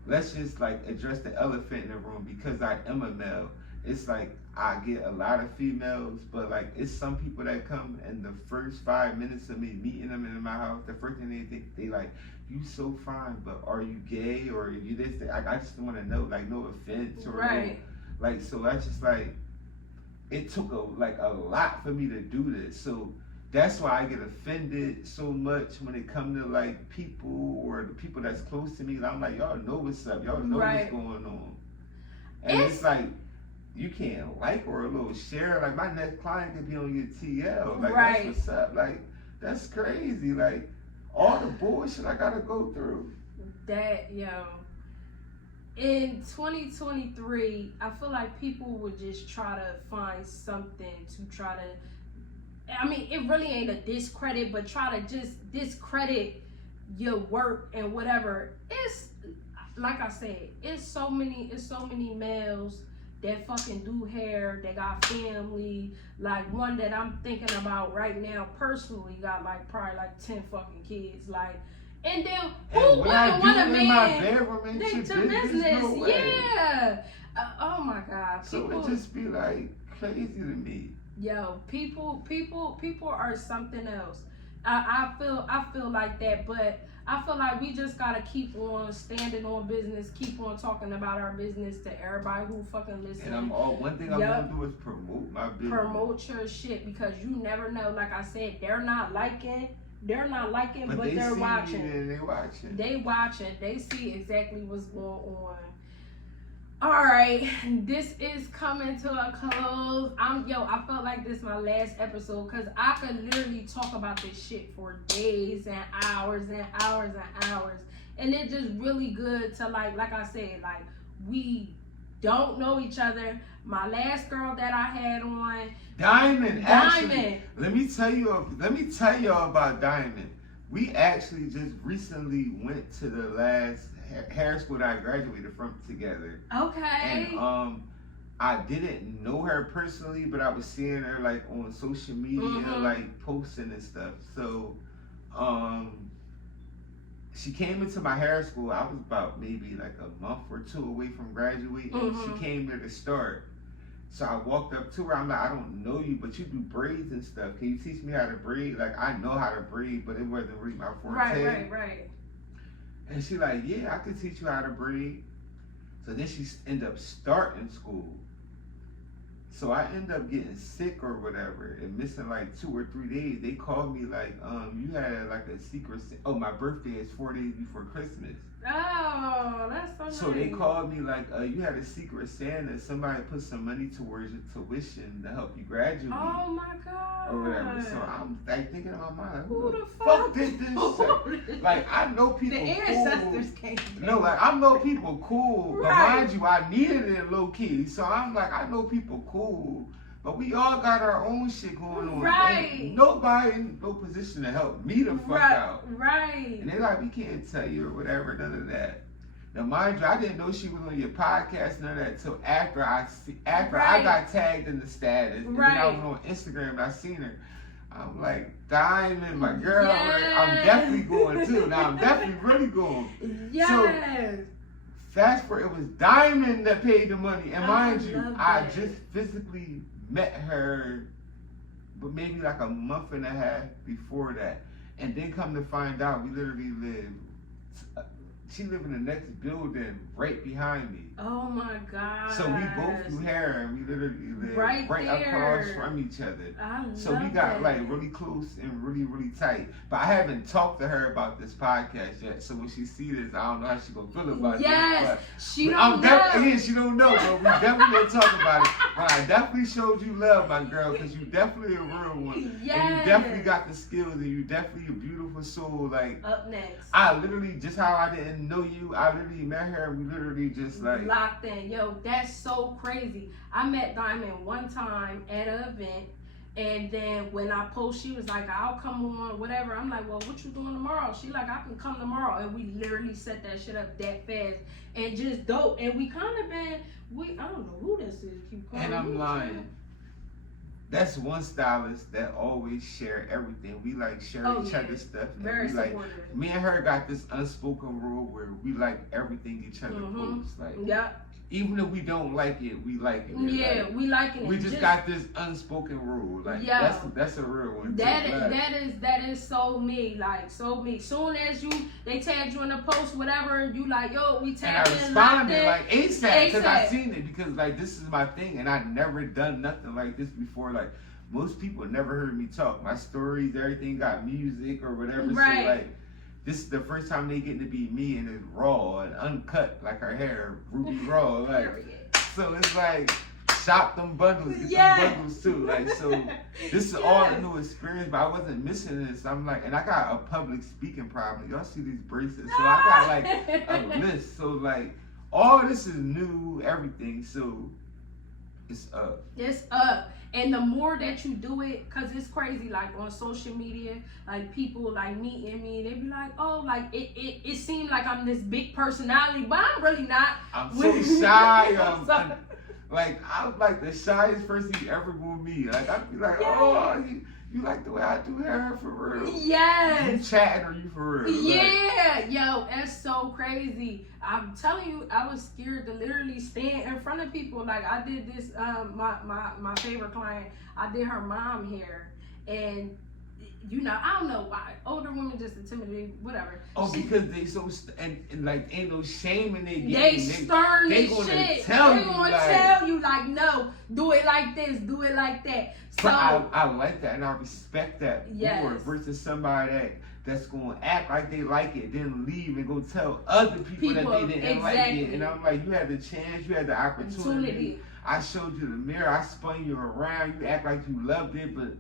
let's just like address the elephant in the room. Because I am a male, it's like I get a lot of females, but like it's some people that come and the first 5 minutes of me meeting them in my house, the first thing they think, they like, you so fine, but are you gay or are you this? I just want to know, like, no offense or no, like, so I just like, it took a lot for me to do this. So that's why I get offended so much when it comes to like people or the people that's close to me. I'm like, y'all know what's up, y'all know what's going on, and it's like, you can't like or a little share. Like my next client could be on your TL. Like that's what's up. Like that's crazy. Like all the bullshit I gotta go through. In 2023, I feel like people would just try to find something to try to, I mean, it really ain't a discredit, but try to just discredit your work and whatever. It's like I said, it's so many males that fucking do hair, they got family. Like one that I'm thinking about right now personally got like probably like 10 fucking kids. Like, and then who wouldn't want a man to business? Oh my God. So it just be like crazy to me. Yo, people are something else. I feel like that, but I feel like we just gotta keep on standing on business, keep on talking about our business to everybody who fucking listen. And one thing I'm gonna do is promote my business. Promote your shit, because you never know. Like I said, they're not liking they're not liking, but they they're see watching. And they watching. They watching. They see exactly what's going on. All right, this is coming to a close. I felt like this is my last episode because I could literally talk about this shit for days and hours and hours and hours. And it's just really good to like I said, like we don't know each other. My last girl that I had on, Diamond. Actually, let me tell y'all about Diamond. We actually just recently went to the last hair school that I graduated from together. Okay. And I didn't know her personally, but I was seeing her like on social media, like posting and stuff. So, she came into my hair school. I was about maybe like a month or two away from graduating. She came there to start. So I walked up to her. I'm like, I don't know you, but you do braids and stuff. Can you teach me how to braid? Like, I know how to braid, but it wasn't really my forte. Right. And she like, yeah, I could teach you how to braid. So then she ended up starting school. So I ended up getting sick or whatever and missing like 2 or 3 days. They called me like, you had like a secret. Oh, my birthday is 4 days before Christmas. Oh, that's so nice. So they called me like, you had a secret Santa. Somebody put some money towards your tuition to help you graduate. Oh my God. Or whatever. So I'm like thinking in my mind, like, who the fuck did this? Like, I know people the ancestors came. No, like I know people cool, but mind you, I needed it low key. So I'm like, I know people cool, but we all got our own shit going on. Right. Ain't nobody in no position to help me the fuck out. Right. And they're like, we can't tell you or whatever, none of that. Now, mind you, I didn't know she was on your podcast, none of that, until after I got tagged in the status. And then I was on Instagram and I seen her. I'm like, Diamond, my girl. Yes. I'm definitely going too. Now, I'm definitely really going. Yes. So, fast forward, it was Diamond that paid the money. And mind you, I just physically met her, but maybe like a month and a half before that. And then come to find out, we literally she lived in the next building right behind me. Oh my God. So we both do hair and we literally live right across from each other. So we got like really close and really, really tight. But I haven't talked to her about this podcast yet. So when she sees this, I don't know how she gonna feel about this. Yes, she don't know. Again, she don't know, but we definitely gonna talk about it. But I definitely showed you love, my girl, because you definitely a real one. Yes. And you definitely got the skills and you definitely a beautiful soul. Like, up next. I literally, just how I didn't know you, I literally met her and we literally just like locked in. Yo, that's so crazy. I met Diamond one time at an event, and then when I post, she was like, I'll come on, whatever. I'm like, well, what you doing tomorrow? She like, I can come tomorrow. And we literally set that shit up that fast and just dope. And we kind of been, I don't know who this is. Keep calling and I'm lying. That's one stylist that always share everything. We like share each other's stuff. Very supportive. Like, me and her got this unspoken rule where we like everything each other posts. Like, even if we don't like it, we like it. Yeah, like, we like it. We just got this unspoken rule. Like, that's a real one. That is so me. Like, so me. Soon as they tag you in the post, whatever, you like, yo, we tagged in. And I responded like ASAP because I seen it, because like this is my thing and I never done nothing like this before. Like, most people never heard me talk. My stories, everything got music or whatever. Right. So like, this is the first time they getting to be me and it's raw and uncut, like her hair, ruby raw. Like, so it's like, shop them bundles, get them bundles too. Like, so this is all a new experience, but I wasn't missing this. I'm like, and I got a public speaking problem. Y'all see these bracelets, so I got like a list. So like, all this is new, everything. So it's up. It's up. And the more that you do it, cause it's crazy, like on social media, like people like meeting me, they be like, oh, like it seemed like I'm this big personality, but I'm really not. I'm so shy. Like, I'm like the shyest person you ever will meet. Like, I'd be like, oh, you like the way I do hair for real? Yes. You chatting or you for real? Yeah, like, yo, that's so crazy. I'm telling you, I was scared to literally stand in front of people. Like, I did this, my favorite client, I did her mom hair, and you know, I don't know why older women just intimidated, whatever. Oh, because they so and like ain't no shame in their game. They stern they as gonna shit. tell They you, gonna like, tell you like, no, do it like this, do it like that. So but I like that and I respect that Yes. more versus somebody that's gonna act like they like it, then leave and go tell other people that they didn't like it. And I'm like, you had the chance, you had the opportunity. I showed you the mirror, I spun you around, you act like you loved it, but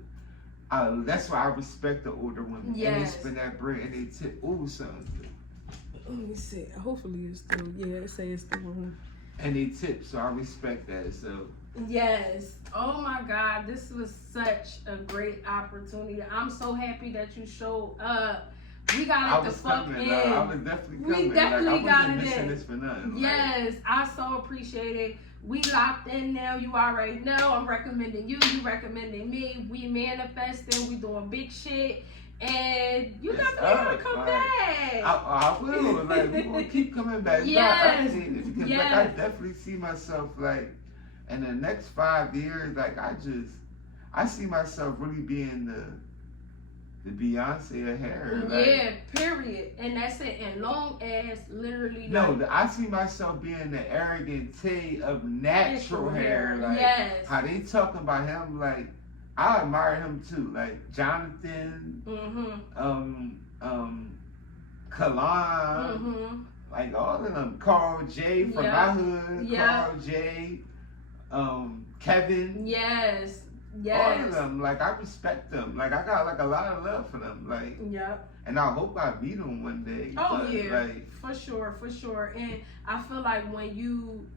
that's why I respect the older women. Yes. And they spend that bread and they tip. Ooh, something. let me see. Hopefully it's still, it says it's still on. And they tip, so I respect that. So Yes. Oh my God, this was such a great opportunity. I'm so happy that you showed up. We got it the fuck in. I was definitely coming. We definitely like, got I it wasn't missing in. this for nothing. Yes, I so appreciate it. We locked in now. You already know. I'm recommending you. You recommending me. We manifesting. We doing big shit. And you Yes, definitely gotta come back. I will. Like, we gonna keep coming back. Yes. Because like, Yes. I definitely see myself like in the next 5 years. Like I see myself really being the Beyonce of hair. Like, Yeah, period. And that's it. And long ass, literally. no, like, I see myself being the arrogant Tay of natural hair. Like, yes. how they talking about him, like, I admire him too. Like, Jonathan, Kalan, like, all of them. Carl J from my hood, Carl J, Kevin. Yes. All of them, like, I respect them. Like, I got like a lot of love for them. Like, and I hope I meet them one day. Oh but, yeah, like, for sure. And I feel like when you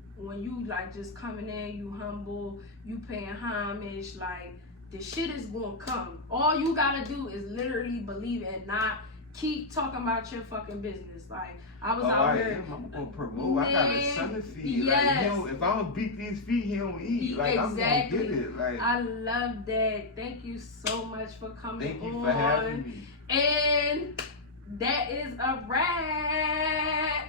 like just coming in, you humble, you paying homage, like the shit is gonna come. All you gotta do is literally believe it and not keep talking about your fucking business. Like, I was out here. I'm gonna promote. I got a son to feed. Yes. Like, if I don't beat these feet, he don't eat. Like, Exactly. I'm gonna get it. Like, I love that. Thank you so much for coming on. Thank you for having me. And that is a wrap.